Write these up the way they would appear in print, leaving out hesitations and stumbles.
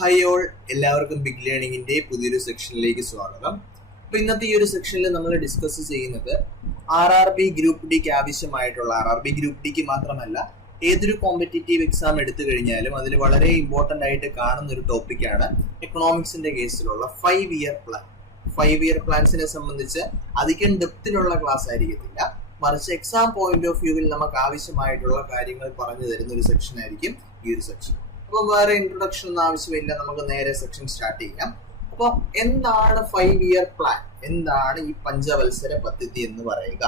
Hi all, എല്ലാവർക്കും big ലേണിംഗിന്റെ പുതിയൊരു സെക്ഷനിലേക്ക് സ്വാഗതം. അപ്പൊ ഇന്നത്തെ ഈ ഒരു സെക്ഷനിൽ നമ്മൾ ഡിസ്കസ് ചെയ്യുന്നത് RRB ഗ്രൂപ്പ് ഡിക്ക് ആവശ്യമായിട്ടുള്ള RRB ഗ്രൂപ്പ് ഡിക്ക് മാത്രമല്ല ഏതൊരു കോമ്പറ്റേറ്റീവ് എക്സാം എടുത്തു കഴിഞ്ഞാലും അതിൽ വളരെ ഇമ്പോർട്ടന്റ് ആയിട്ട് കാണുന്ന ഒരു ടോപ്പിക്കാണ് എക്കണോമിക്സിന്റെ കേസിലുള്ള 5-year പ്ലാൻ. 5-year പ്ലാൻസിനെ സംബന്ധിച്ച് അധികം ഡെപ്തിലുള്ള ക്ലാസ് ആയിരിക്കത്തില്ല, മറിച്ച് എക്സാം പോയിന്റ് ഓഫ് വ്യൂവിൽ നമുക്ക് ആവശ്യമായിട്ടുള്ള കാര്യങ്ങൾ പറഞ്ഞു തരുന്ന ഒരു സെക്ഷൻ ആയിരിക്കും ഈ ഒരു സെക്ഷൻ. അപ്പോൾ വേറെ ഇൻട്രൊഡക്ഷൻ ഒന്നും ആവശ്യമില്ല, നമുക്ക് നേരെ സെക്ഷൻ സ്റ്റാർട്ട് ചെയ്യാം. അപ്പോൾ എന്താണ് 5-year പ്ലാൻ? എന്താണ് ഈ പഞ്ചവത്സര പദ്ധതി എന്ന് പറയുക?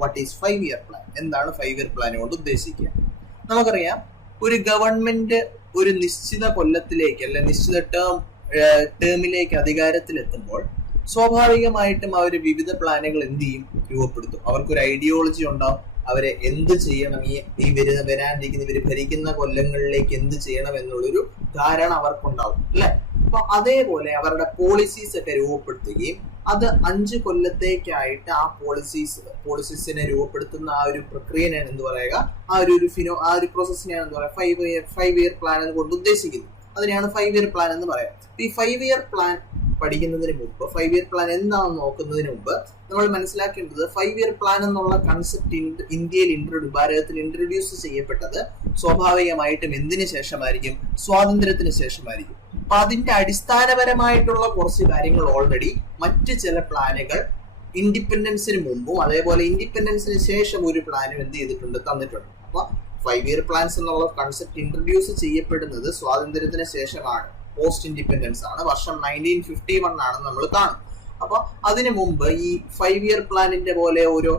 What is 5-year plan? എന്താണ് 5-year പ്ലാൻ കൊണ്ട് ഉദ്ദേശിക്കുക? നമുക്കറിയാം, ഒരു ഗവൺമെന്റ് ഒരു നിശ്ചിത കൊല്ലത്തിലേക്ക് അല്ലെ നിശ്ചിത ടേമിലേക്ക് അധികാരത്തിലെത്തുമ്പോൾ സ്വാഭാവികമായിട്ടും അവർ വിവിധ പ്ലാനുകൾ എന്ത് ചെയ്യും? രൂപപ്പെടുത്തും. അവർക്കൊരു ഐഡിയോളജി ഉണ്ടാവും. അവരെ എന്ത് ചെയ്യണം, വരാനിരിക്കുന്ന ഇവര് ഭരിക്കുന്ന കൊല്ലങ്ങളിലേക്ക് എന്ത് ചെയ്യണം എന്നുള്ളൊരു ധാരണ അവർക്കുണ്ടാവും, അല്ലെ? അപ്പൊ അതേപോലെ അവരുടെ പോളിസീസ് ഒക്കെ രൂപപ്പെടുത്തുകയും അത് 5 കൊല്ലത്തേക്കായിട്ട് ആ പോളിസീസിനെ രൂപപ്പെടുത്തുന്ന ആ ഒരു പ്രക്രിയനെയാണ് എന്ത് പറയുക, ആ ഒരു പ്രോസസ്സിനെയാണ് എന്ത് പറയുക 5-year പ്ലാൻ എന്ന് കൊണ്ട് ഉദ്ദേശിക്കുന്നത്. അതിനെയാണ് 5-year പ്ലാൻ എന്ന് പറയാം. ഈ 5-year പ്ലാൻ പഠിക്കുന്നതിന് മുമ്പ്, 5-year പ്ലാൻ എന്താണെന്ന് നോക്കുന്നതിന് മുമ്പ് നമ്മൾ മനസ്സിലാക്കേണ്ടത് 5-year പ്ലാൻ എന്നുള്ള കൺസെപ്റ്റ് ഭാരതത്തിൽ ഇൻട്രൊഡ്യൂസ് ചെയ്യപ്പെട്ടത് സ്വാഭാവികമായിട്ടും എന്തിനു ശേഷമായിരിക്കും? സ്വാതന്ത്ര്യത്തിന് ശേഷമായിരിക്കും. അപ്പൊ അതിന്റെ അടിസ്ഥാനപരമായിട്ടുള്ള കുറച്ച് കാര്യങ്ങൾ ഓൾറെഡി മറ്റ് ചില പ്ലാനുകൾ ഇൻഡിപെൻഡൻസിന് മുമ്പും അതേപോലെ ഇൻഡിപെൻഡൻസിന് ശേഷം ഒരു പ്ലാനും എന്ത് ചെയ്തിട്ടുണ്ട്, തന്നിട്ടുണ്ട്. അപ്പൊ 5-year പ്ലാൻസ് എന്നുള്ള കൺസെപ്റ്റ് ഇൻട്രൊഡ്യൂസ് ചെയ്യപ്പെടുന്നത് സ്വാതന്ത്ര്യത്തിന് ശേഷമാണ്, പോസ്റ്റ് ഇൻഡിപെൻഡൻസ് ആണ്, വർഷം 1951 ആണെന്ന് നമ്മൾ കാണും. അപ്പൊ അതിനു മുമ്പ് ഈ 5-year പ്ലാനിന്റെ പോലെ ഓരോ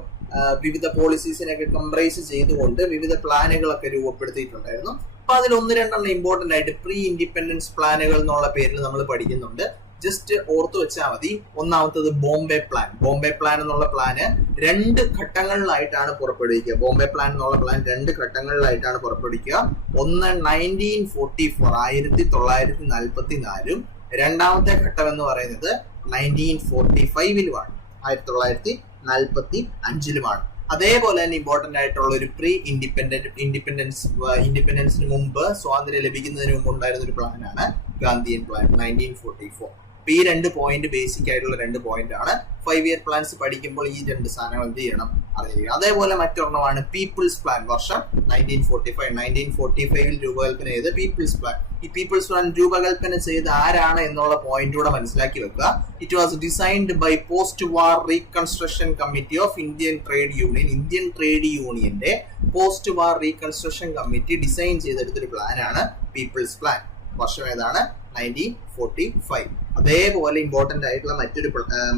വിവിധ പോളിസീസിനൊക്കെ കംപ്രൈസ് ചെയ്തുകൊണ്ട് വിവിധ പ്ലാനുകളൊക്കെ രൂപപ്പെടുത്തിയിട്ടുണ്ടായിരുന്നു. അപ്പൊ അതിൽ 1-2 ഇമ്പോർട്ടന്റ് ആയിട്ട് പ്രീ ഇൻഡിപെൻഡൻസ് പ്ലാനുകൾ എന്നുള്ള പേരിൽ നമ്മൾ പഠിക്കുന്നുണ്ട്. ജസ്റ്റ് ഓർത്തു വെച്ചാൽ മതി. ഒന്നാമത്തത് ബോംബെ പ്ലാൻ. ബോംബെ പ്ലാൻ എന്നുള്ള പ്ലാന് 2 ഘട്ടങ്ങളിലായിട്ടാണ് പുറപ്പെടുവിക്കുക. ബോംബെ പ്ലാൻ എന്നുള്ള പ്ലാൻ 2 ഘട്ടങ്ങളിലായിട്ടാണ് പുറപ്പെടുവിക്കുക. ഒന്ന് 1944 രണ്ടാമത്തെ ഘട്ടം എന്ന് പറയുന്നത് 1945 1945 അതേപോലെ തന്നെ ഇമ്പോർട്ടന്റ് ആയിട്ടുള്ള ഒരു പ്രീ ഇൻഡിപെൻഡൻസിന് മുമ്പ്, സ്വാതന്ത്ര്യം ലഭിക്കുന്നതിന് മുമ്പ് ഉണ്ടായിരുന്ന ഒരു പ്ലാനാണ് ഗാന്ധിയൻ പ്ലാൻ 1944. ഈ 2 പോയിന്റ് ബേസിക് ആയിട്ടുള്ള 2 പോയിന്റ് ആണ്. 5-year പ്ലാൻസ് പഠിക്കുമ്പോൾ ഈ 2 സാധനങ്ങൾ എന്ത് ചെയ്യണം, അറിഞ്ഞിരിക്കണം. അതേപോലെ മറ്റൊരെണ്ണമാണ് പീപ്പിൾസ് പ്ലാൻ. വർഷം 1945 രൂപകൽപ്പന ചെയ്ത പീപ്പിൾസ് പ്ലാൻ. ഈ പീപ്പിൾസ് പ്ലാൻ രൂപകൽപ്പന ചെയ്ത് ആരാണ് എന്നുള്ള പോയിന്റ് കൂടെ മനസ്സിലാക്കി വെക്കുക. It was designed by post war reconstruction committee of Indian trade union. Indian trade യൂണിയന്റെ post war reconstruction committee design ചെയ്തെടുത്തൊരു പ്ലാനാണ് പീപ്പിൾസ് പ്ലാൻ. വർഷം ഏതാണ്? 1945. അതേപോലെ ഇമ്പോർട്ടന്റ് ആയിട്ടുള്ള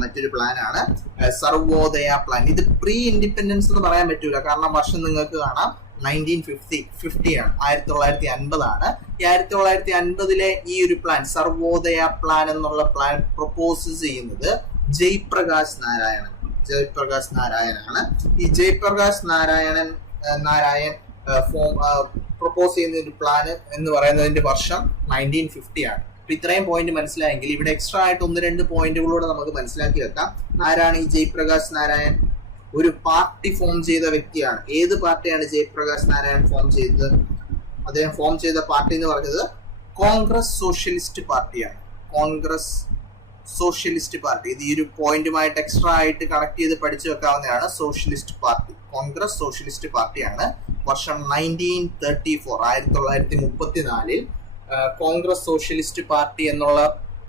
മറ്റൊരു പ്ലാൻ ആണ് സർവോദയ പ്ലാൻ. ഇത് പ്രീ ഇൻഡിപെൻഡൻസ് എന്ന് പറയാൻ പറ്റൂല, കാരണം വർഷം നിങ്ങൾക്ക് കാണാം 1950 ആണ്, 1950 ആണ്. ഈ 1950 ഈ ഒരു പ്ലാൻ, സർവോദയ പ്ലാൻ എന്നുള്ള പ്ലാൻ പ്രൊപ്പോസ് ചെയ്യുന്നത് ജയപ്രകാശ് നാരായണാണ്. ഈ ജയപ്രകാശ് നാരായൺ പ്രൊപ്പോസ് ചെയ്യുന്ന ഒരു പ്ലാൻ എന്ന് പറയുന്നതിന്റെ വർഷം 1950 ആണ്. അപ്പൊ ഇത്രയും പോയിന്റ് മനസ്സിലായെങ്കിൽ ഇവിടെ എക്സ്ട്രാ ആയിട്ട് 1-2 പോയിന്റുകളൂടെ നമുക്ക് മനസ്സിലാക്കി വെക്കാം. ആരാണ് ഈ ജയപ്രകാശ് നാരായൺ? ഒരു പാർട്ടി ഫോം ചെയ്ത വ്യക്തിയാണ്. ഏത് പാർട്ടിയാണ് ജയപ്രകാശ് നാരായൺ ഫോം ചെയ്തത്? അദ്ദേഹം ഫോം ചെയ്ത പാർട്ടി എന്ന് പറയുന്നത് കോൺഗ്രസ് സോഷ്യലിസ്റ്റ് പാർട്ടിയാണ്. Congress socialist party. ഇത് ഈ ഒരു പോയിന്റുമായിട്ട് എക്സ്ട്രാ ആയിട്ട് കണക്ട് ചെയ്ത് പഠിച്ചു വെക്കാവുന്നതാണ്. സോഷ്യലിസ്റ്റ് പാർട്ടി, കോൺഗ്രസ് സോഷ്യലിസ്റ്റ് പാർട്ടിയാണ്. വർഷം 1934 കോൺഗ്രസ് സോഷ്യലിസ്റ്റ് പാർട്ടി എന്നുള്ള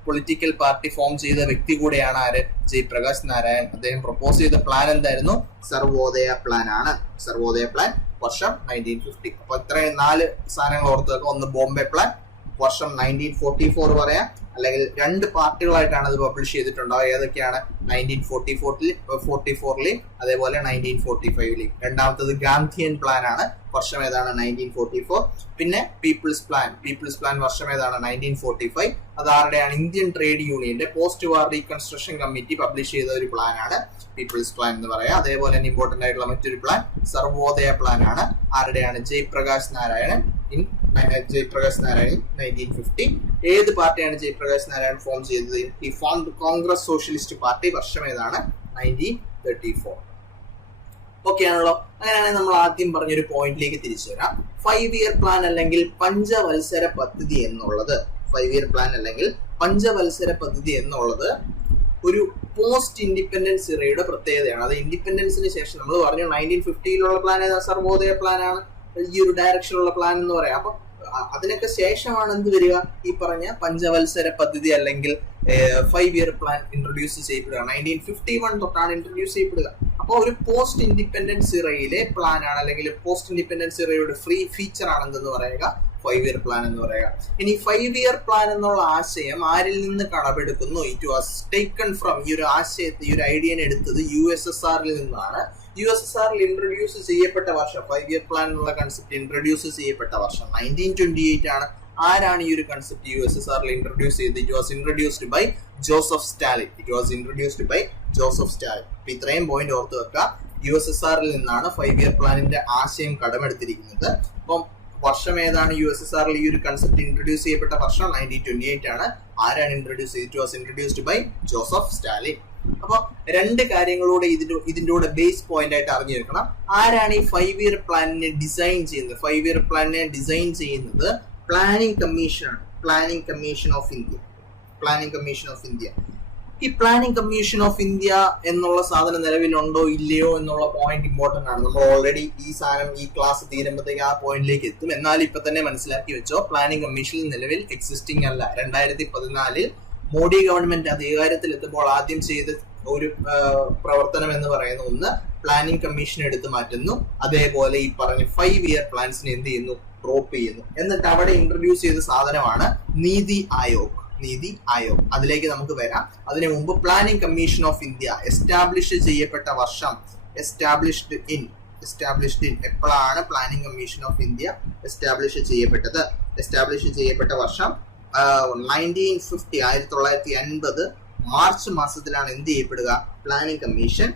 പൊളിറ്റിക്കൽ പാർട്ടി ഫോം ചെയ്ത വ്യക്തി കൂടെയാണ് ആര്? ജയപ്രകാശ് നാരായൺ. അദ്ദേഹം പ്രപ്പോസ് ചെയ്ത പ്ലാൻ എന്തായിരുന്നു? സർവോദയ പ്ലാൻ ആണ്. സർവോദയ പ്ലാൻ വർഷം 1950. അപ്പൊ ഇത്രയും 4 സാധനങ്ങൾ ഓർത്ത് വെക്കുക. ഒന്ന് ബോംബെ പ്ലാൻ, വർഷം 1944 പറയാം, അല്ലെങ്കിൽ 2 പാർട്ടികളായിട്ടാണ് അത് പബ്ലിഷ് ചെയ്തിട്ടുണ്ടാവുക. ഏതൊക്കെയാണ്? 1944 അതേപോലെ 1945. രണ്ടാമത്തത് ഗാന്ധിയൻ പ്ലാൻ ആണ്. വർഷം ഏതാണ്? 1944. പിന്നെ പീപ്പിൾസ് പ്ലാൻ വർഷം ഏതാണ്? 1945. അത് ആരുടെയാണ്? ഇന്ത്യൻ ട്രേഡ് യൂണിയന്റെ post war reconstruction committee publish ചെയ്ത ഒരു പ്ലാൻ ആണ് പീപ്പിൾസ് പ്ലാൻ എന്ന് പറയാം. അതേപോലെ തന്നെ ഇമ്പോർട്ടന്റ് ആയിട്ടുള്ള മറ്റൊരു പ്ലാൻ സർവോദയ പ്ലാൻ ആണ്. ആരുടെയാണ്? ജയപ്രകാശ് നാരായണൻ 1950. ഏത് പാർട്ടിയാണ് ജയപ്രകാശ് നാരായൺ ഫോം ചെയ്തത്? ഈ ഫോംഡ് കോൺഗ്രസ് സോഷ്യലിസ്റ്റ് പാർട്ടി. വർഷം ഏതാണ്? 1934. ഓക്കെ ആണല്ലോ. അങ്ങനെയാണെങ്കിൽ നമ്മൾ ആദ്യം പറഞ്ഞൊരു പോയിന്റിലേക്ക് തിരിച്ചു വരാം. 5-year പ്ലാൻ അല്ലെങ്കിൽ പഞ്ചവത്സര പദ്ധതി എന്നുള്ളത് 5-year പ്ലാൻ അല്ലെങ്കിൽ പഞ്ചവത്സര പദ്ധതി എന്നുള്ളത് ഒരു പോസ്റ്റ് ഇൻഡിപെൻഡൻസ് ഇറയുടെ പ്രത്യേകതയാണ്. അത് ഇൻഡിപെൻഡൻസിന് ശേഷം നമ്മൾ പറഞ്ഞു 1950 പ്ലാൻ ഏതാ, സർവോദയ പ്ലാനാണ് ഈ ഒരു ഡയറക്ഷനിലുള്ള പ്ലാൻ എന്ന് പറയാം. അപ്പൊ അതിനൊക്കെ ശേഷമാണ് എന്ത് വരിക, ഈ പറഞ്ഞ പഞ്ചവത്സര പദ്ധതി അല്ലെങ്കിൽ 5-year പ്ലാൻ ഇൻട്രൊഡ്യൂസ് ചെയ്യപ്പെടുക. 1951 തൊട്ടാണ് ഇൻട്രൊഡ്യൂസ് ചെയ്യപ്പെടുക. അപ്പോൾ ഒരു പോസ്റ്റ് ഇൻഡിപെൻഡൻസ് ഇറയിലെ പ്ലാൻ ആണ്, അല്ലെങ്കിൽ പോസ്റ്റ് ഇൻഡിപെൻഡൻസ് ഇറയുടെ ഫ്രീ ഫീച്ചർ ആണെന്ന് പറയുക 5-year പ്ലാൻ എന്ന് പറയുക. ഇനി 5-year പ്ലാൻ എന്നുള്ള ആശയം ആരിൽ നിന്ന് കടമെടുക്കുന്നു? ഇറ്റ് വാസ് ടേക്കൺ ഫ്രം, ഈ ഒരു ആശയത്തെ, ഈ ഒരു ഐഡിയനെ എടുത്തത് USSRൽ നിന്നാണ്. USSRൽ ഇൻട്രൊഡ്യൂസ് ചെയ്യപ്പെട്ട വർഷം, 5-year പ്ലാൻ എന്നുള്ള കൺസെപ്റ്റ് ഇൻട്രൊഡ്യൂസ് ചെയ്യപ്പെട്ട വർഷം 1928 ആണ്. ആരാണ് ഈ ഒരു കൺസെപ്റ്റ് USSRൽ ഇൻട്രൊഡ്യൂസ് ചെയ്തത്? It was introduced by Joseph Stalin. അപ്പൊ ഇത്രയും പോയിന്റ് ഓർത്ത് വെക്കുക. USSRൽ നിന്നാണ് 5-year പ്ലാനിന്റെ ആശയം കടമെടുത്തിരിക്കുന്നത്. അപ്പം വർഷം ഏതാണ് USSRൽ ഈ ഒരു കൺസെപ്റ്റ് ഇൻട്രൊഡ്യൂസ് ചെയ്യപ്പെട്ട വർഷം? 1928 ആണ്. ആരാണ് ഇൻട്രൊഡ്യൂസ് ചെയ്തത്? It was introduced by Joseph Stalin. അപ്പൊ രണ്ട് കാര്യങ്ങളൂടെ ഇതിന്റെ കൂടെ ബേസ് പോയിന്റ് ആയിട്ട് അറിഞ്ഞു വെക്കണം. ആരാണ് ഈ 5-year പ്ലാനിനെ ഡിസൈൻ ചെയ്യുന്നത്? 5-year പ്ലാനിനെ ഡിസൈൻ ചെയ്യുന്നത് പ്ലാനിംഗ് കമ്മീഷനാണ്. Planning commission of India. ഈ പ്ലാനിംഗ് കമ്മീഷൻ ഓഫ് ഇന്ത്യ എന്നുള്ള സാധനം നിലവിലുണ്ടോ ഇല്ലയോ എന്നുള്ള പോയിന്റ് ഇമ്പോർട്ടന്റ് ആണ്. നമ്മൾ ഓൾറെഡി ഈ ക്ലാസ് തീരുമ്പോഴത്തേക്ക് ആ പോയിന്റിലേക്ക് എത്തും. എന്നാൽ ഇപ്പൊ തന്നെ മനസ്സിലാക്കി വെച്ചോ, പ്ലാനിംഗ് കമ്മീഷൻ നിലവിൽ എക്സിസ്റ്റിംഗ് അല്ല. 2014 മോഡി ഗവൺമെന്റ് അധികാരത്തിൽ എത്തുമ്പോൾ ആദ്യം ചെയ്ത ഒരു പ്രവർത്തനം എന്ന് പറയുന്ന ഒന്ന് പ്ലാനിംഗ് കമ്മീഷൻ എടുത്തു മാറ്റുന്നു. അതേപോലെ ഈ പറഞ്ഞ 5-year പ്ലാൻസിനെ എന്ത് ചെയ്യുന്നു? ഡ്രോപ്പ് ചെയ്യുന്നു. എന്നിട്ട് അവിടെ ഇൻട്രൊഡ്യൂസ് ചെയ്ത സാധനമാണ് നീതി ആയോഗ്. അതിലേക്ക് നമുക്ക് വരാം. അതിനു മുമ്പ് planning commission of India establish ചെയ്യപ്പെട്ട വർഷം, എസ്റ്റാബ്ലിഷ്ഡ് ഇൻ എപ്പോഴാണ് planning commission of India establish ചെയ്യപ്പെട്ട വർഷം 1950 മാർച്ച് മാസത്തിലാണ് എന്ത് ചെയ്യപ്പെടുക? പ്ലാനിംഗ് കമ്മീഷൻ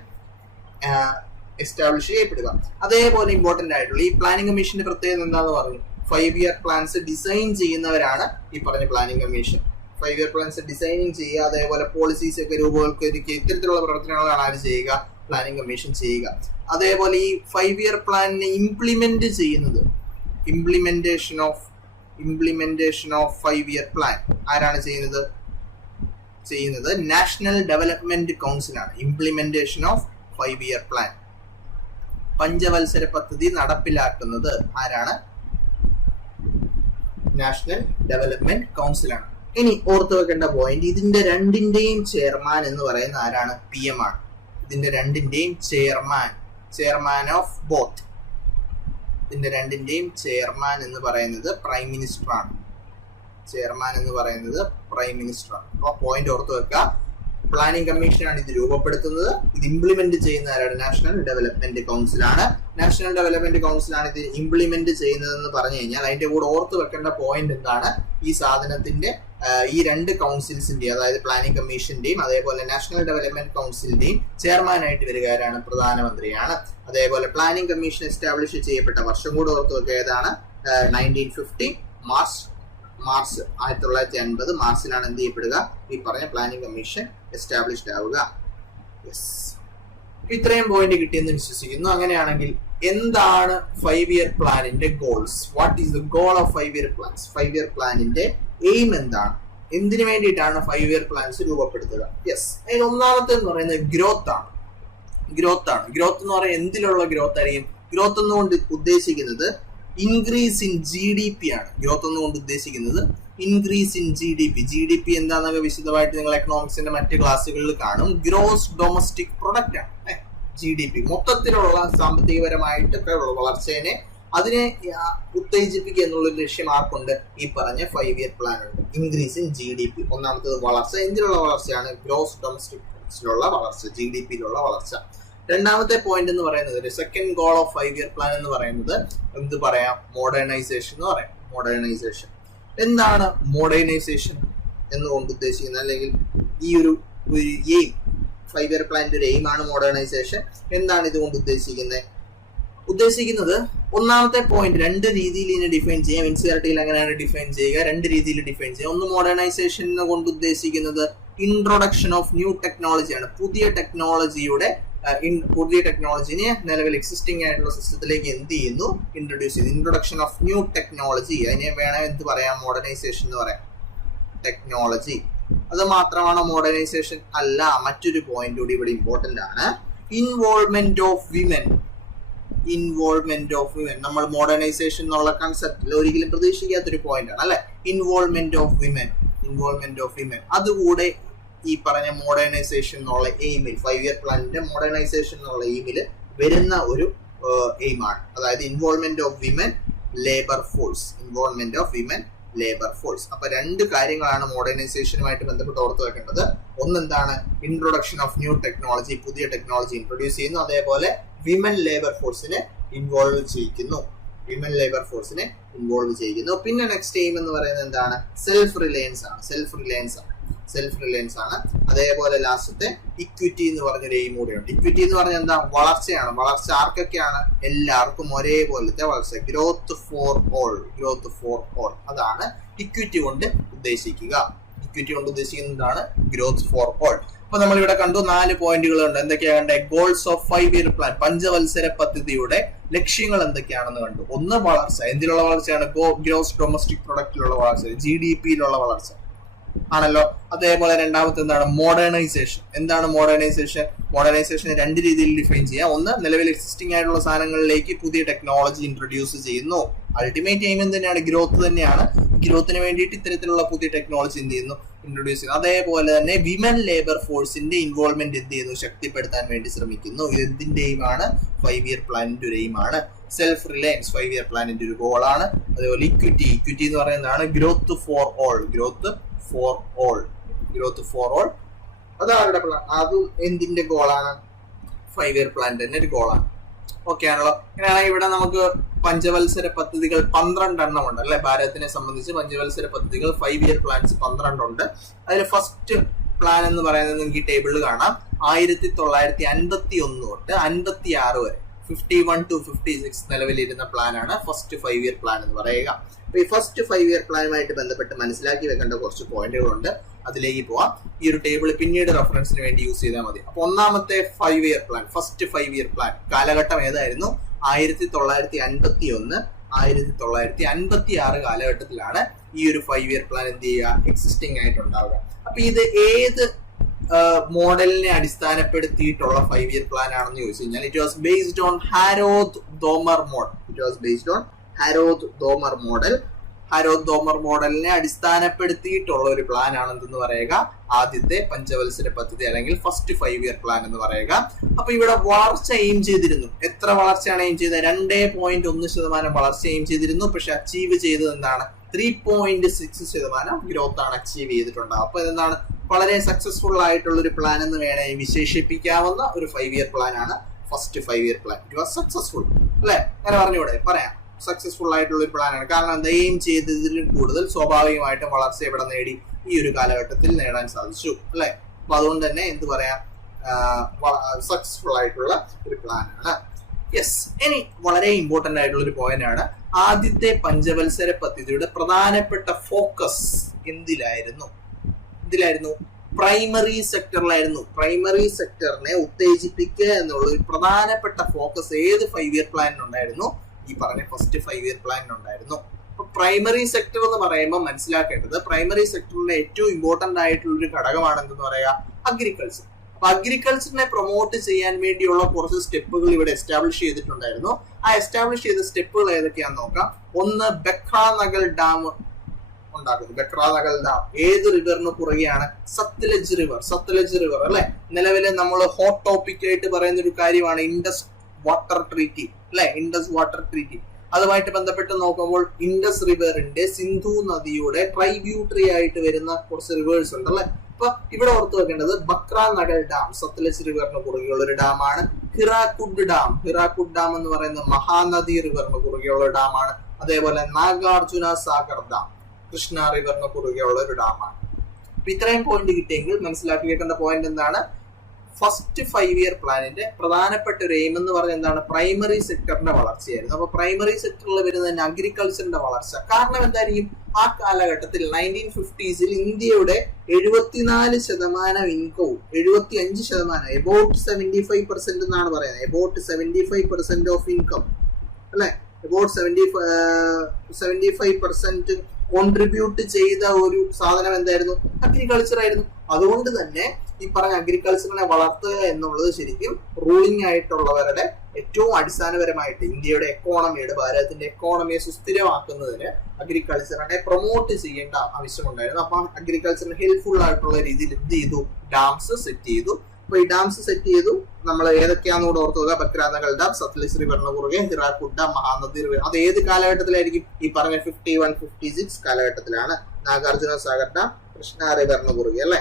എസ്റ്റാബ്ലിഷ് ചെയ്യപ്പെടുക. അതേപോലെ ഇമ്പോർട്ടന്റ് ആയിട്ടുള്ള ഈ പ്ലാനിംഗ് കമ്മീഷന്റെ പ്രത്യേകത എന്താന്ന് പറഞ്ഞു? 5-year പ്ലാൻസ് ഡിസൈൻ ചെയ്യുന്നവരാണ് ഈ പറഞ്ഞ planning commission. 5-year plans designing ചെയ്യുക, അതേപോലെ പോളിസീസ് ഒക്കെ രൂപവൽക്കരിക്കുക, ഇത്തരത്തിലുള്ള പ്രവർത്തനങ്ങളാണ് ആര് ചെയ്യുക? പ്ലാനിംഗ് കമ്മീഷൻ ചെയ്യുക. അതേപോലെ ഈ 5-year പ്ലാനിനെ ഇംപ്ലിമെന്റ് ചെയ്യുന്നത്, ഇംപ്ലിമെന്റേഷൻ ഓഫ് 5-year പ്ലാൻ ആരാണ് ചെയ്യുന്നത്? നാഷണൽ ഡെവലപ്മെന്റ് കൗൺസിലാണ്. ഇംപ്ലിമെന്റേഷൻ ഓഫ് 5-year പ്ലാൻ, പഞ്ചവത്സര പദ്ധതി നടപ്പിലാക്കുന്നത് ആരാണ്? നാഷണൽ ഡെവലപ്മെന്റ് കൗൺസിലാണ്. ഇനി ഓർത്ത് വെക്കേണ്ട പോയിന്റ്, ഇതിന്റെ രണ്ടിന്റെയും ചെയർമാൻ എന്ന് പറയുന്ന ആരാണ്? PM ആണ്. ഇതിന്റെ രണ്ടിന്റെയും ചെയർമാൻ ഓഫ് ബോത്ത്. ഇതിന്റെ രണ്ടിന്റെയും ചെയർമാൻ എന്ന് പറയുന്നത് പ്രൈം മിനിസ്റ്റർ ആണ്. അപ്പൊ പോയിന്റ് ഓർത്ത് വെക്കുക. പ്ലാനിംഗ് കമ്മീഷനാണ് ഇത് രൂപപ്പെടുത്തുന്നത്. ഇത് ഇംപ്ലിമെന്റ് ചെയ്യുന്ന ആരാണ്? നാഷണൽ ഡെവലപ്മെന്റ് കൗൺസിലാണ്. ഇത് ഇംപ്ലിമെന്റ് ചെയ്യുന്നതെന്ന് പറഞ്ഞു കഴിഞ്ഞാൽ അതിന്റെ കൂടെ ഓർത്ത് വെക്കേണ്ട പോയിന്റ് എന്താണ്? ഈ സാധനത്തിന്റെ ഈ രണ്ട് കൗൺസിൽസിന്റെ, അതായത് പ്ലാനിംഗ് കമ്മീഷന്റെയും അതേപോലെ നാഷണൽ ഡെവലപ്മെന്റ് കൗൺസിലിന്റെയും ചെയർമാനായിട്ട് വരിക ആരാണ്? പ്രധാനമന്ത്രിയാണ്. അതേപോലെ പ്ലാനിംഗ് കമ്മീഷൻ എസ്റ്റാബ്ലിഷ് ചെയ്യപ്പെട്ട വർഷം കൂടെ ഓർത്ത് വെക്കുക. ഏതാണ്? 1950 മാർച്ച് 1950 മാർച്ചിലാണ് എന്ത് ചെയ്യപ്പെടുക? ഈ പറഞ്ഞ പ്ലാനിംഗ് കമ്മീഷൻ എസ്റ്റാബ്ലിഷ്ഡ് ആവുക. ഇത്രയും പോയിന്റ് കിട്ടിയെന്ന് വിശ്വസിക്കുന്നു. അങ്ങനെയാണെങ്കിൽ എന്താണ് 5-year പ്ലാനിന്റെ goals? What is the goal of 5-year plans? 5-year പ്ലാനിന്റെ എയിം എന്താണ്? എന്തിനു വേണ്ടിയിട്ടാണ് 5-year പ്ലാൻസ് രൂപപ്പെടുത്തുക? അതിൽ ഒന്നാമത്തെ എന്ന് പറയുന്നത് ഗ്രോത്ത് ആണ്. ഗ്രോത്ത് എന്ന് പറയുന്നത് എന്തിലുള്ള ഗ്രോത്ത് ആയിരിക്കും? ഗ്രോത്ത് എന്നുകൊണ്ട് ഉദ്ദേശിക്കുന്നത് ഇൻക്രീസ് ഇൻ GDP ആണ്. ഗ്രോത്ത് എന്നുകൊണ്ട് ഉദ്ദേശിക്കുന്നത് ഇൻക്രീസ് ഇൻ GDP എന്താണെന്നൊക്കെ വിശദമായിട്ട് നിങ്ങൾ എക്കണോമിക്സിന്റെ മറ്റ് ക്ലാസ്സുകളിൽ കാണും. ഗ്രോസ് ഡൊമസ്റ്റിക് പ്രൊഡക്റ്റ് ആണ് GDP. മൊത്തത്തിലുള്ള സാമ്പത്തികപരമായിട്ടൊക്കെ ഉള്ള വളർച്ചയെ അതിനെ ഉത്തേജിപ്പിക്കുക എന്നുള്ള ലക്ഷ്യം ആർക്കുണ്ട്? ഈ പറഞ്ഞ 5-year പ്ലാൻ ഉണ്ട്. Increase in GDP. ഒന്നാമത്തത് വളർച്ച. എന്തിനുള്ള വളർച്ചയാണ്? ഗ്രോസ് ഡൊമസ്റ്റിക് പ്രൊഡക്റ്റിലുള്ള വളർച്ച, GDPയിലുള്ള വളർച്ച. രണ്ടാമത്തെ പോയിന്റ് എന്ന് പറയുന്നത്, second goal of 5-year plan എന്ന് പറയുന്നത് എന്ത് പറയാം? മോഡേണൈസേഷൻ എന്ന് പറയാം. എന്താണ് മോഡേണൈസേഷൻ എന്നുകൊണ്ട് ഉദ്ദേശിക്കുന്നത്? അല്ലെങ്കിൽ ഈ ഒരു എയിം, 5-year പ്ലാനിന്റെ ഒരു എയിം ആണ് മോഡേണൈസേഷൻ. എന്താണ് ഇതുകൊണ്ട് ഉദ്ദേശിക്കുന്നത്? ഒന്നാമത്തെ പോയിന്റ് രണ്ട് രീതിയിൽ ഇതിനെ ഡിഫൈൻ ചെയ്യാം. NCERTയിൽ അങ്ങനെയാണ് ഡിഫൈൻ ചെയ്യുക. രണ്ട് രീതിയിൽ ഡിഫൈൻ ചെയ്യാം. ഒന്ന്, മോഡേണൈസേഷൻ കൊണ്ട് ഉദ്ദേശിക്കുന്നത് ഇൻട്രൊഡക്ഷൻ ഓഫ് ന്യൂ ടെക്നോളജിയാണ്. പുതിയ ടെക്നോളജിനെ നിലവിൽ എക്സിസ്റ്റിംഗ് ആയിട്ടുള്ള സിസ്റ്റത്തിലേക്ക് എന്ത് ചെയ്യുന്നു? ഇൻട്രൊഡ്യൂസ് ചെയ്യുന്നു. ഇൻട്രൊഡക്ഷൻ ഓഫ് ന്യൂ ടെക്നോളജി, അതിനെ വേണം എന്ത് പറയാം? മോഡേണൈസേഷൻ എന്ന് പറയാം. ടെക്നോളജി. അത് മാത്രമാണ് മോഡേണൈസേഷൻ അല്ല, മറ്റൊരു പോയിന്റ് കൂടി ഇവിടെ ഇമ്പോർട്ടന്റ് ആണ്. Involvement of women. Involvement of women നമ്മൾ മോഡേണൈസേഷൻ എന്നുള്ള കൺസെപ്റ്റിൽ ഒരിക്കലും പ്രതീക്ഷിക്കാത്തൊരു പോയിന്റ് ആണ് അല്ലെ. Involvement of women, involvement of women അതുകൂടെ ഈ പറഞ്ഞ മോഡേണൈസേഷൻ എന്നുള്ള എയിമിൽ, 5 ഇയർ പ്ലാനിന്റെ മോഡേണൈസേഷൻ എന്നുള്ള എയിമിൽ വരുന്ന ഒരു എയിമാണ്. അതായത് involvement of women labour force, involvement of women labour force. അപ്പൊ രണ്ട് കാര്യങ്ങളാണ് മോഡേണൈസേഷനുമായിട്ട് ബന്ധപ്പെട്ട് ഓർത്ത് വെക്കേണ്ടത്. ഒന്നെന്താണ്, ഇൻട്രൊഡക്ഷൻ ഓഫ് ന്യൂ ടെക്നോളജി, പുതിയ ടെക്നോളജി ഇൻട്രൊഡ്യൂസ് ചെയ്യുന്നു. അതേപോലെ വിമൻ ലേബർ ഫോഴ്സിനെ ഇൻവോൾവ് ചെയ്യിക്കുന്നു, വിമൻ ലേബർ ഫോഴ്സിനെ ഇൻവോൾവ് ചെയ്യുന്നു. പിന്നെ നെക്സ്റ്റ് എയിം എന്ന് പറയുന്നത് എന്താണ്, സെൽഫ് റിലയൻസ് ആണ്, സെൽഫ് റിലയൻസ് ആണ്, സെൽഫ് റിലയൻസ് ആണ്. അതേപോലെ ലാസ്റ്റത്തെ ഇക്വിറ്റി എന്ന് പറഞ്ഞൊരു എയിം കൂടെയുണ്ട്. ഇക്വിറ്റി എന്ന് പറഞ്ഞാൽ എന്താ, വളർച്ചയാണ്. വളർച്ച ആർക്കൊക്കെയാണ്, എല്ലാവർക്കും ഒരേപോലത്തെ വളർച്ച. Growth for all, growth for all അതാണ് ഇക്വിറ്റി കൊണ്ട് ഉദ്ദേശിക്കുക. ഇക്വിറ്റി കൊണ്ട് ഉദ്ദേശിക്കുന്നതാണ് ഗ്രോത്ത് ഫോർ ഓൾ. അപ്പൊ നമ്മൾ ഇവിടെ കണ്ടു 4 പോയിന്റുകളുണ്ട്. എന്തൊക്കെയാണ്, ഗോൾസ് ഓഫ് 5 ഇയർ പ്ലാൻ, പഞ്ചവത്സര പദ്ധതിയുടെ ലക്ഷ്യങ്ങൾ എന്തൊക്കെയാണെന്ന് കണ്ടു. ഒന്ന് വളർച്ച, എന്തിലുള്ള വളർച്ചയാണ്, ഗ്രോസ് ഡൊമസ്റ്റിക് പ്രൊഡക്റ്റിലുള്ള വളർച്ച, GDP-യിലുള്ള വളർച്ച ആണല്ലോ. അതേപോലെ രണ്ടാമത്തെ എന്താണ്, മോഡേണൈസേഷൻ. എന്താണ് മോഡേണൈസേഷൻ? മോഡേണൈസേഷനെ 2 രീതിയിൽ ഡിഫൈൻ ചെയ്യാം. ഒന്ന്, നിലവിൽ എക്സിസ്റ്റിംഗ് ആയിട്ടുള്ള സാധനങ്ങളിലേക്ക് പുതിയ ടെക്നോളജി ഇൻട്രൊഡ്യൂസ് ചെയ്യുന്നു. അൾട്ടിമേറ്റ് എയിം തന്നെയാണ്, ഗ്രോത്ത് തന്നെയാണ്. ഗ്രോത്തിന് വേണ്ടിയിട്ട് ഇത്തരത്തിലുള്ള പുതിയ ടെക്നോളജി എന്ത് ചെയ്യുന്നു, ഇൻട്രൊഡ്യൂസ് ചെയ്യുന്നു. അതേപോലെ തന്നെ വിമൻ ലേബർ ഫോഴ്സിന്റെ ഇൻവോൾവ്മെന്റ് എന്ത് ചെയ്യുന്നു, ശക്തിപ്പെടുത്താൻ വേണ്ടി ശ്രമിക്കുന്നു. ഇത് എന്തിന്റെ എയിമാണ്, 5 ഇയർ പ്ലാനിന്റെ ഒരു എയിമാണ്. സെൽഫ് റിലയൻസ് 5 ഇയർ പ്ലാനിന്റെ ഒരു ഗോളാണ്. അതേപോലെ ഇക്വിറ്റി, ഇക്വിറ്റി എന്ന് പറയുന്നതാണ് growth for all, growth for all, growth for all അതാരുടെ പ്ലാൻ, അതും എന്തിന്റെ ഗോളാണ്, 5 ഇയർ പ്ലാൻ തന്നെ ഒരു ഗോളാണ്. ഓക്കെ ആണല്ലോ. അങ്ങനെയാണെങ്കിൽ ഇവിടെ നമുക്ക് പഞ്ചവത്സര പദ്ധതികൾ 12 എണ്ണം ഉണ്ട് അല്ലെ. ഭാരതത്തിനെ സംബന്ധിച്ച് പഞ്ചവത്സര പദ്ധതികൾ 5 ഇയർ പ്ലാൻസ് 12 ഉണ്ട്. അതിൽ ഫസ്റ്റ് പ്ലാൻ എന്ന് പറയുന്നത് നിങ്ങൾക്ക് ഈ ടേബിളിൽ കാണാം. 1951 തൊട്ട് 56 വരെ 51 to 56 നിലവിലിരുന്ന പ്ലാനാണ് ഫസ്റ്റ് 5 ഇയർ പ്ലാൻ എന്ന് പറയുക. അപ്പൊ ഈ ഫസ്റ്റ് 5 ഇയർ പ്ലാനുമായിട്ട് ബന്ധപ്പെട്ട് മനസ്സിലാക്കി വെക്കേണ്ട കുറച്ച് പോയിന്റുകളുണ്ട്. അതിലേക്ക് പോവാം. ഈ ഒരു ടേബിൾ പിന്നീട് റെഫറൻസിന് വേണ്ടി യൂസ് ചെയ്താൽ മതി. അപ്പൊ ഒന്നാമത്തെ 5 year plan, first 5 year plan കാലഘട്ടം ഏതായിരുന്നു, 1951 1956 കാലഘട്ടത്തിലാണ് ഈ ഒരു 5 ഇയർ പ്ലാൻ എന്ത് ചെയ്യുക, എക്സിസ്റ്റിംഗ് ആയിട്ടുണ്ടാവുക. അപ്പൊ ഇത് ഏത് മോഡലിനെ അടിസ്ഥാനപ്പെടുത്തിയിട്ടുള്ള 5 ഇയർ പ്ലാൻ ആണെന്ന് ചോദിച്ചു കഴിഞ്ഞാൽ, it was based on Harrod Domar model. It was based on Harrod Domar model. Harrod Domar മോഡലിനെ അടിസ്ഥാനപ്പെടുത്തിയിട്ടുള്ള ഒരു പ്ലാൻ ആണെന്ന് പറയുക ആദ്യത്തെ പഞ്ചവത്സര പദ്ധതി അല്ലെങ്കിൽ ഫസ്റ്റ് 5 ഇയർ പ്ലാൻ എന്ന് പറയുക. അപ്പൊ ഇവിടെ വളർച്ച എയിം ചെയ്തിരുന്നു. എത്ര വളർച്ചയാണ് എയിം ചെയ്തത്, 2.1% വളർച്ച എയിം ചെയ്തിരുന്നു. പക്ഷെ അച്ചീവ് ചെയ്തത് എന്താണ്, 3.6% ഗ്രോത്ത് ആണ് അച്ചീവ് ചെയ്തിട്ടുണ്ടാവുക. അപ്പൊ എന്താണ്, വളരെ സക്സസ്ഫുൾ ആയിട്ടുള്ള ഒരു പ്ലാൻ എന്ന് വേണമെങ്കിൽ വിശേഷിപ്പിക്കാവുന്ന ഒരു 5 ഇയർ പ്ലാൻ ആണ് first 5 year plan. It was successful അല്ലെ, അങ്ങനെ പറഞ്ഞൂടെ, പറയാം സക്സസ്ഫുൾ ആയിട്ടുള്ള ഒരു പ്ലാൻ ആണ്. കാരണം എന്താ, എയിം ചെയ്തതിലും കൂടുതൽ സ്വാഭാവികമായിട്ടും വളർച്ച ഇവിടെ നേടി ഈ ഒരു കാലഘട്ടത്തിൽ നേടാൻ സാധിച്ചു അല്ലെ. അപ്പൊ അതുകൊണ്ട് തന്നെ എന്ത് പറയാം, സക്സസ്ഫുൾ ആയിട്ടുള്ള ഒരു പ്ലാൻ ആണ്. യെസ്. ഇനി വളരെ ഇമ്പോർട്ടന്റ് ആയിട്ടുള്ള ഒരു പോയിന്റ് ആണ്, ആദ്യത്തെ പഞ്ചവത്സര പദ്ധതിയുടെ പ്രധാനപ്പെട്ട ഫോക്കസ് എന്തിലായിരുന്നു, പ്രൈമറി സെക്ടറിലായിരുന്നു. പ്രൈമറി സെക്ടറിനെ ഉത്തേജിപ്പിക്കുക എന്നുള്ള ഒരു പ്രധാനപ്പെട്ട ഫോക്കസ് ഏത് 5 ഇയർ പ്ലാനിനുണ്ടായിരുന്നു, ഈ പറഞ്ഞ ഫസ്റ്റ് 5 ഇയർ പ്ലാനിനുണ്ടായിരുന്നു. അപ്പൊ പ്രൈമറി സെക്ടർ എന്ന് പറയുമ്പോൾ മനസ്സിലാക്കേണ്ടത്, പ്രൈമറി സെക്ടറിന്റെ ഏറ്റവും ഇമ്പോർട്ടന്റ് ആയിട്ടുള്ള ഒരു ഘടകമാണെന്ന് പറയാ അഗ്രികൾച്ചർ. അപ്പൊ അഗ്രികൾച്ചറിനെ പ്രൊമോട്ട് ചെയ്യാൻ വേണ്ടിയുള്ള കുറച്ച് സ്റ്റെപ്പുകൾ ഇവിടെ എസ്റ്റാബ്ലിഷ് ചെയ്തിട്ടുണ്ടായിരുന്നു. ആ എസ്റ്റാബ്ലിഷ് ചെയ്ത സ്റ്റെപ്പുകൾ ഏതൊക്കെയാണെന്ന് നോക്കാം. ഒന്ന്, ബക്രാനഗൽ ഡാം ഉണ്ടാക്കുന്നു. ബക്രാനഗൽ ഡാം ഏത് റിവറിന് കുറുകെയാണ്, സത്ലജ് റിവർ അല്ലെ. നിലവിലെ നമ്മൾ ഹോട്ട് ടോപ്പിക് ആയിട്ട് പറയുന്ന ഒരു കാര്യമാണ് ഇൻഡസ് വാട്ടർ ട്രീറ്റി അല്ലെ, ഇൻഡസ് വാട്ടർ ട്രീറ്റി. അതുമായിട്ട് ബന്ധപ്പെട്ട് നോക്കുമ്പോൾ ഇൻഡസ് റിവറിന്റെ സിന്ധു നദിയുടെ ട്രൈബ്യൂട്ടറി ആയിട്ട് വരുന്ന കുറച്ച് റിവേഴ്സ് ഉണ്ട് അല്ലെ. അപ്പൊ ഇവിടെ ഓർത്ത് വെക്കേണ്ടത് ബക്രാനഗൽ ഡാം സത്ലജ് റിവറിന് കുറുകെയുള്ള ഒരു ഡാമാണ്. ഹിറാക്കുഡ് ഡാം എന്ന് പറയുന്ന മഹാനദി റിവറിന് കുറുകെയുള്ള ഡാമാണ്. അതേപോലെ നാഗാർജുന സാഗർ ഡാം കൃഷ്ണ റിവറിന് കുറുകെയുള്ള ഒരു ഡാമാണ്. അപ്പൊ ഇത്രയും പോയിന്റ് കിട്ടിയെങ്കിൽ മനസ്സിലാക്കി വെക്കേണ്ട പോയിന്റ് എന്താണ്, ഫസ്റ്റ് 5 ഇയർ പ്ലാനിന്റെ പ്രധാനപ്പെട്ട ഒരു എയിം എന്ന് പറഞ്ഞാൽ എന്താണ്, പ്രൈമറി സെക്ടറിന്റെ വളർച്ചയായിരുന്നു. അപ്പൊ പ്രൈമറി സെക്ടറിൽ വരുന്ന അഗ്രികൾച്ചറിന്റെ വളർച്ച. കാരണം എന്തായിരിക്കും, ആ കാലഘട്ടത്തിൽ 1950s ഇന്ത്യയുടെ 74% ഇൻകവും 75% എബൌട്ട് 75% എന്നാണ് പറയുന്നത്. എബൌട്ട് 75% ഓഫ് ഇൻകം അല്ലെ, എബൌട്ട് 75% കോൺട്രിബ്യൂട്ട് ചെയ്ത ഒരു സാധനം എന്തായിരുന്നു? അഗ്രികൾച്ചർ ആയിരുന്നു. അതുകൊണ്ട് തന്നെ ഈ പറഞ്ഞ അഗ്രികൾച്ചറിനെ വളർത്തുക എന്നുള്ളത് ശരിക്കും റൂളിംഗ് ആയിട്ടുള്ളവരുടെ ഏറ്റവും അടിസ്ഥാനപരമായിട്ട് ഇന്ത്യയുടെ എക്കോണമിയുടെ, ഭാരതത്തിന്റെ എക്കോണമിയെ സുസ്ഥിരമാക്കുന്നതിന് അഗ്രികൾച്ചറിനെ പ്രൊമോട്ട് ചെയ്യേണ്ട ആവശ്യമുണ്ടായിരുന്നു. അപ്പൊ അഗ്രികൾച്ചറിന് ഹെൽപ്ഫുൾ ആയിട്ടുള്ള രീതിയിൽ എന്ത് ചെയ്തു? ഡാംസ് സെറ്റ് ചെയ്തു. അപ്പൊ ഈ ഡാംസ് സെറ്റ് ചെയ്തു. നമ്മൾ ഏതൊക്കെയാണെന്ന് കൂടെ ഓർത്തു നോക്കുക. ബക്രാനഗൽ ഡാം, സത്ലജ് റിവറിന് കുറുകെ ഹിറാക്കുഡ് ഡാം, മഹാനദി റിവർ. അത് ഏത് കാലഘട്ടത്തിലായിരിക്കും? ഈ പറഞ്ഞ 51-56 കാലഘട്ടത്തിലാണ്. നാഗാർജുന സാഗർ ഡാം കൃഷ്ണ റിവറിന് കുറുകെ അല്ലെ.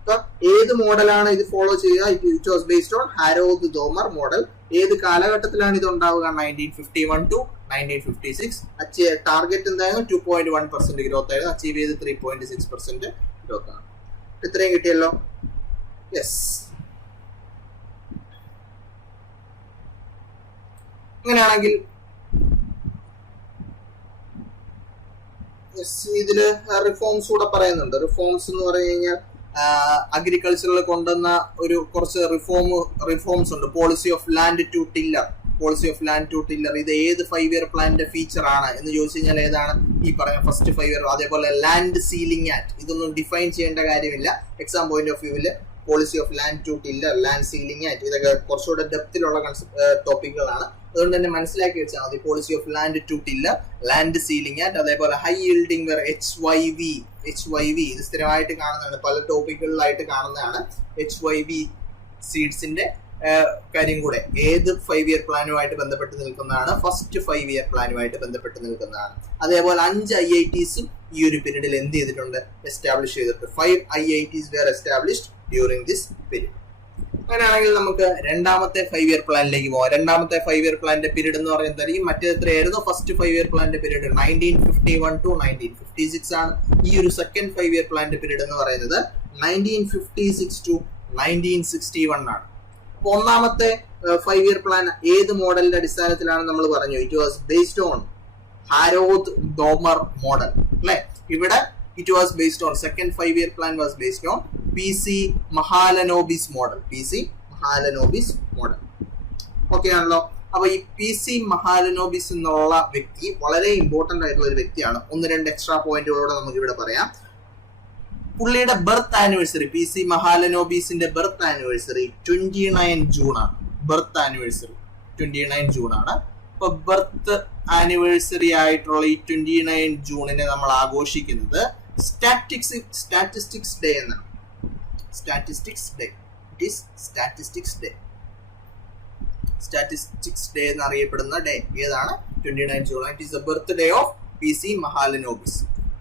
അപ്പൊ ഏത് മോഡലാണ് ഇത് ഫോളോ ചെയ്യുക? It was based on Harold Domar model. ഏത് കാലഘട്ടത്തിലാണ് ഇത് ഉണ്ടാവുക? 1951 to 1956. ടാർഗറ്റ് എന്തായിരുന്നു? 2.1% ഗ്രോത്ത് ആയിരുന്നു. അച്ചീവ് ചെയ്ത് 3.6% ഗ്രോത്ത് ആണ്. ഇത്രയും കിട്ടിയല്ലോ. യെസ്. അങ്ങനെയാണെങ്കിൽ ഇതില് റിഫോംസ് കൂടെ പറയുന്നുണ്ട്. റിഫോംസ് എന്ന് പറഞ്ഞു കഴിഞ്ഞാൽ അഗ്രികൾച്ചറിൽ കൊണ്ടുവന്ന ഒരു കുറച്ച് റിഫോംസ് ഉണ്ട്. Policy of land to tiller. Policy of land to tiller ഇത് ഏത് 5 ഇയർ പ്ലാനിന്റെ ഫീച്ചർ ആണ് എന്ന് ചോദിച്ചു കഴിഞ്ഞാൽ ഏതാണ്? ഈ പറഞ്ഞ ഫസ്റ്റ് 5 ഇയർ. അതേപോലെ ലാൻഡ് സീലിംഗ് ആക്ട്. ഇതൊന്നും ഡിഫൈൻ ചെയ്യേണ്ട കാര്യമില്ല. എക്സാം പോയിന്റ് ഓഫ് വ്യൂവില് policy of land to tiller, land ceiling act, ഇതൊക്കെ കുറച്ചുകൂടെ ഡെപ്തിലുള്ള ടോപ്പിക്കുകളാണ്. അതുകൊണ്ട് തന്നെ മനസ്സിലാക്കി വെച്ചാൽ മതി. Policy of land to tiller, land ceiling act, അതേപോലെ ഹൈ യീൽഡിംഗ് വെർ HYV ഇത് സ്ഥിരമായിട്ട് കാണുന്നതാണ്, പല ടോപ്പിക്കുകളിലായിട്ട് കാണുന്നതാണ്. HYV സീഡ്സിന്റെ കാര്യം കൂടെ ഏത് 5 ഇയർ പ്ലാനുമായിട്ട് ബന്ധപ്പെട്ട് നിൽക്കുന്നതാണ്? ഫസ്റ്റ് 5 ഇയർ പ്ലാനുമായിട്ട് ബന്ധപ്പെട്ട് നിൽക്കുന്നതാണ്. അതേപോലെ 5 IITs ഈ ഒരു പീരീഡിൽ എന്ത് ചെയ്തിട്ടുണ്ട്? എസ്റ്റാബ്ലിഷ് ചെയ്തിട്ടുണ്ട്. 5 IITs were established during this period. അങ്ങനെയാണെങ്കിൽ നമുക്ക് രണ്ടാമത്തെ 5 ഇയർ പ്ലാനിലേക്ക് പോകാം. രണ്ടാമത്തെ 5 ഇയർ പ്ലാനിന്റെ പീരീഡ് എന്ന് പറയുന്നത് മറ്റേ എത്രയായിരുന്നു? ഫസ്റ്റ് 5 ഇയർ പ്ലാനിന്റെ പീരീഡ് 1951 to 1956 ആണ്. ഈ ഒരു സെക്കൻഡ് 5 ഇയർ പ്ലാനിന്റെ പീരീഡ് എന്ന് പറയുന്നത് 1956 to 1961 ആണ്. അപ്പൊ ഒന്നാമത്തെ 5 ഇയർ പ്ലാൻ ഏത് മോഡലിന്റെ അടിസ്ഥാനത്തിലാണ് നമ്മൾ പറഞ്ഞു? It was based on Harold Domar model അല്ലെ. ഇവിടെ it was based on second 5 year plan was based on PC Mahalanobis model. PC Mahalanobis model. Okay ആണല്ലോ. അപ്പൊ ഈ PC മഹാലനോബിസ് എന്നുള്ള വ്യക്തി വളരെ ഇമ്പോർട്ടന്റ് ആയിട്ടുള്ള ഒരു വ്യക്തിയാണ്. 1-2 എക്സ്ട്രാ പോയിന്റുകളോടെ നമുക്ക് ഇവിടെ പറയാം. പുള്ളിയുടെ ബർത്ത് ആനിവേഴ്സറി, PC മഹാലനോബിസിന്റെ ബർത്ത് ആനിവേഴ്സറി 29 ജൂൺ ആണ്. ബർത്ത് ആനിവേഴ്സറി 29 ജൂൺ ആണ്. അപ്പൊ ബർത്ത് ആനിവേഴ്സറി ആയിട്ടുള്ള ഈ 29 ജൂണിനെ നമ്മൾ ആഘോഷിക്കുന്നത് സ്റ്റാറ്റിസ്റ്റിക്സ് ഡേ എന്നാണ്. Statistics day. It is statistics day. Statistics day എന്നറിയപ്പെടുന്ന ഡേ ഏതാണ്? 29 June. It is the birthday of PC Mahalanobis.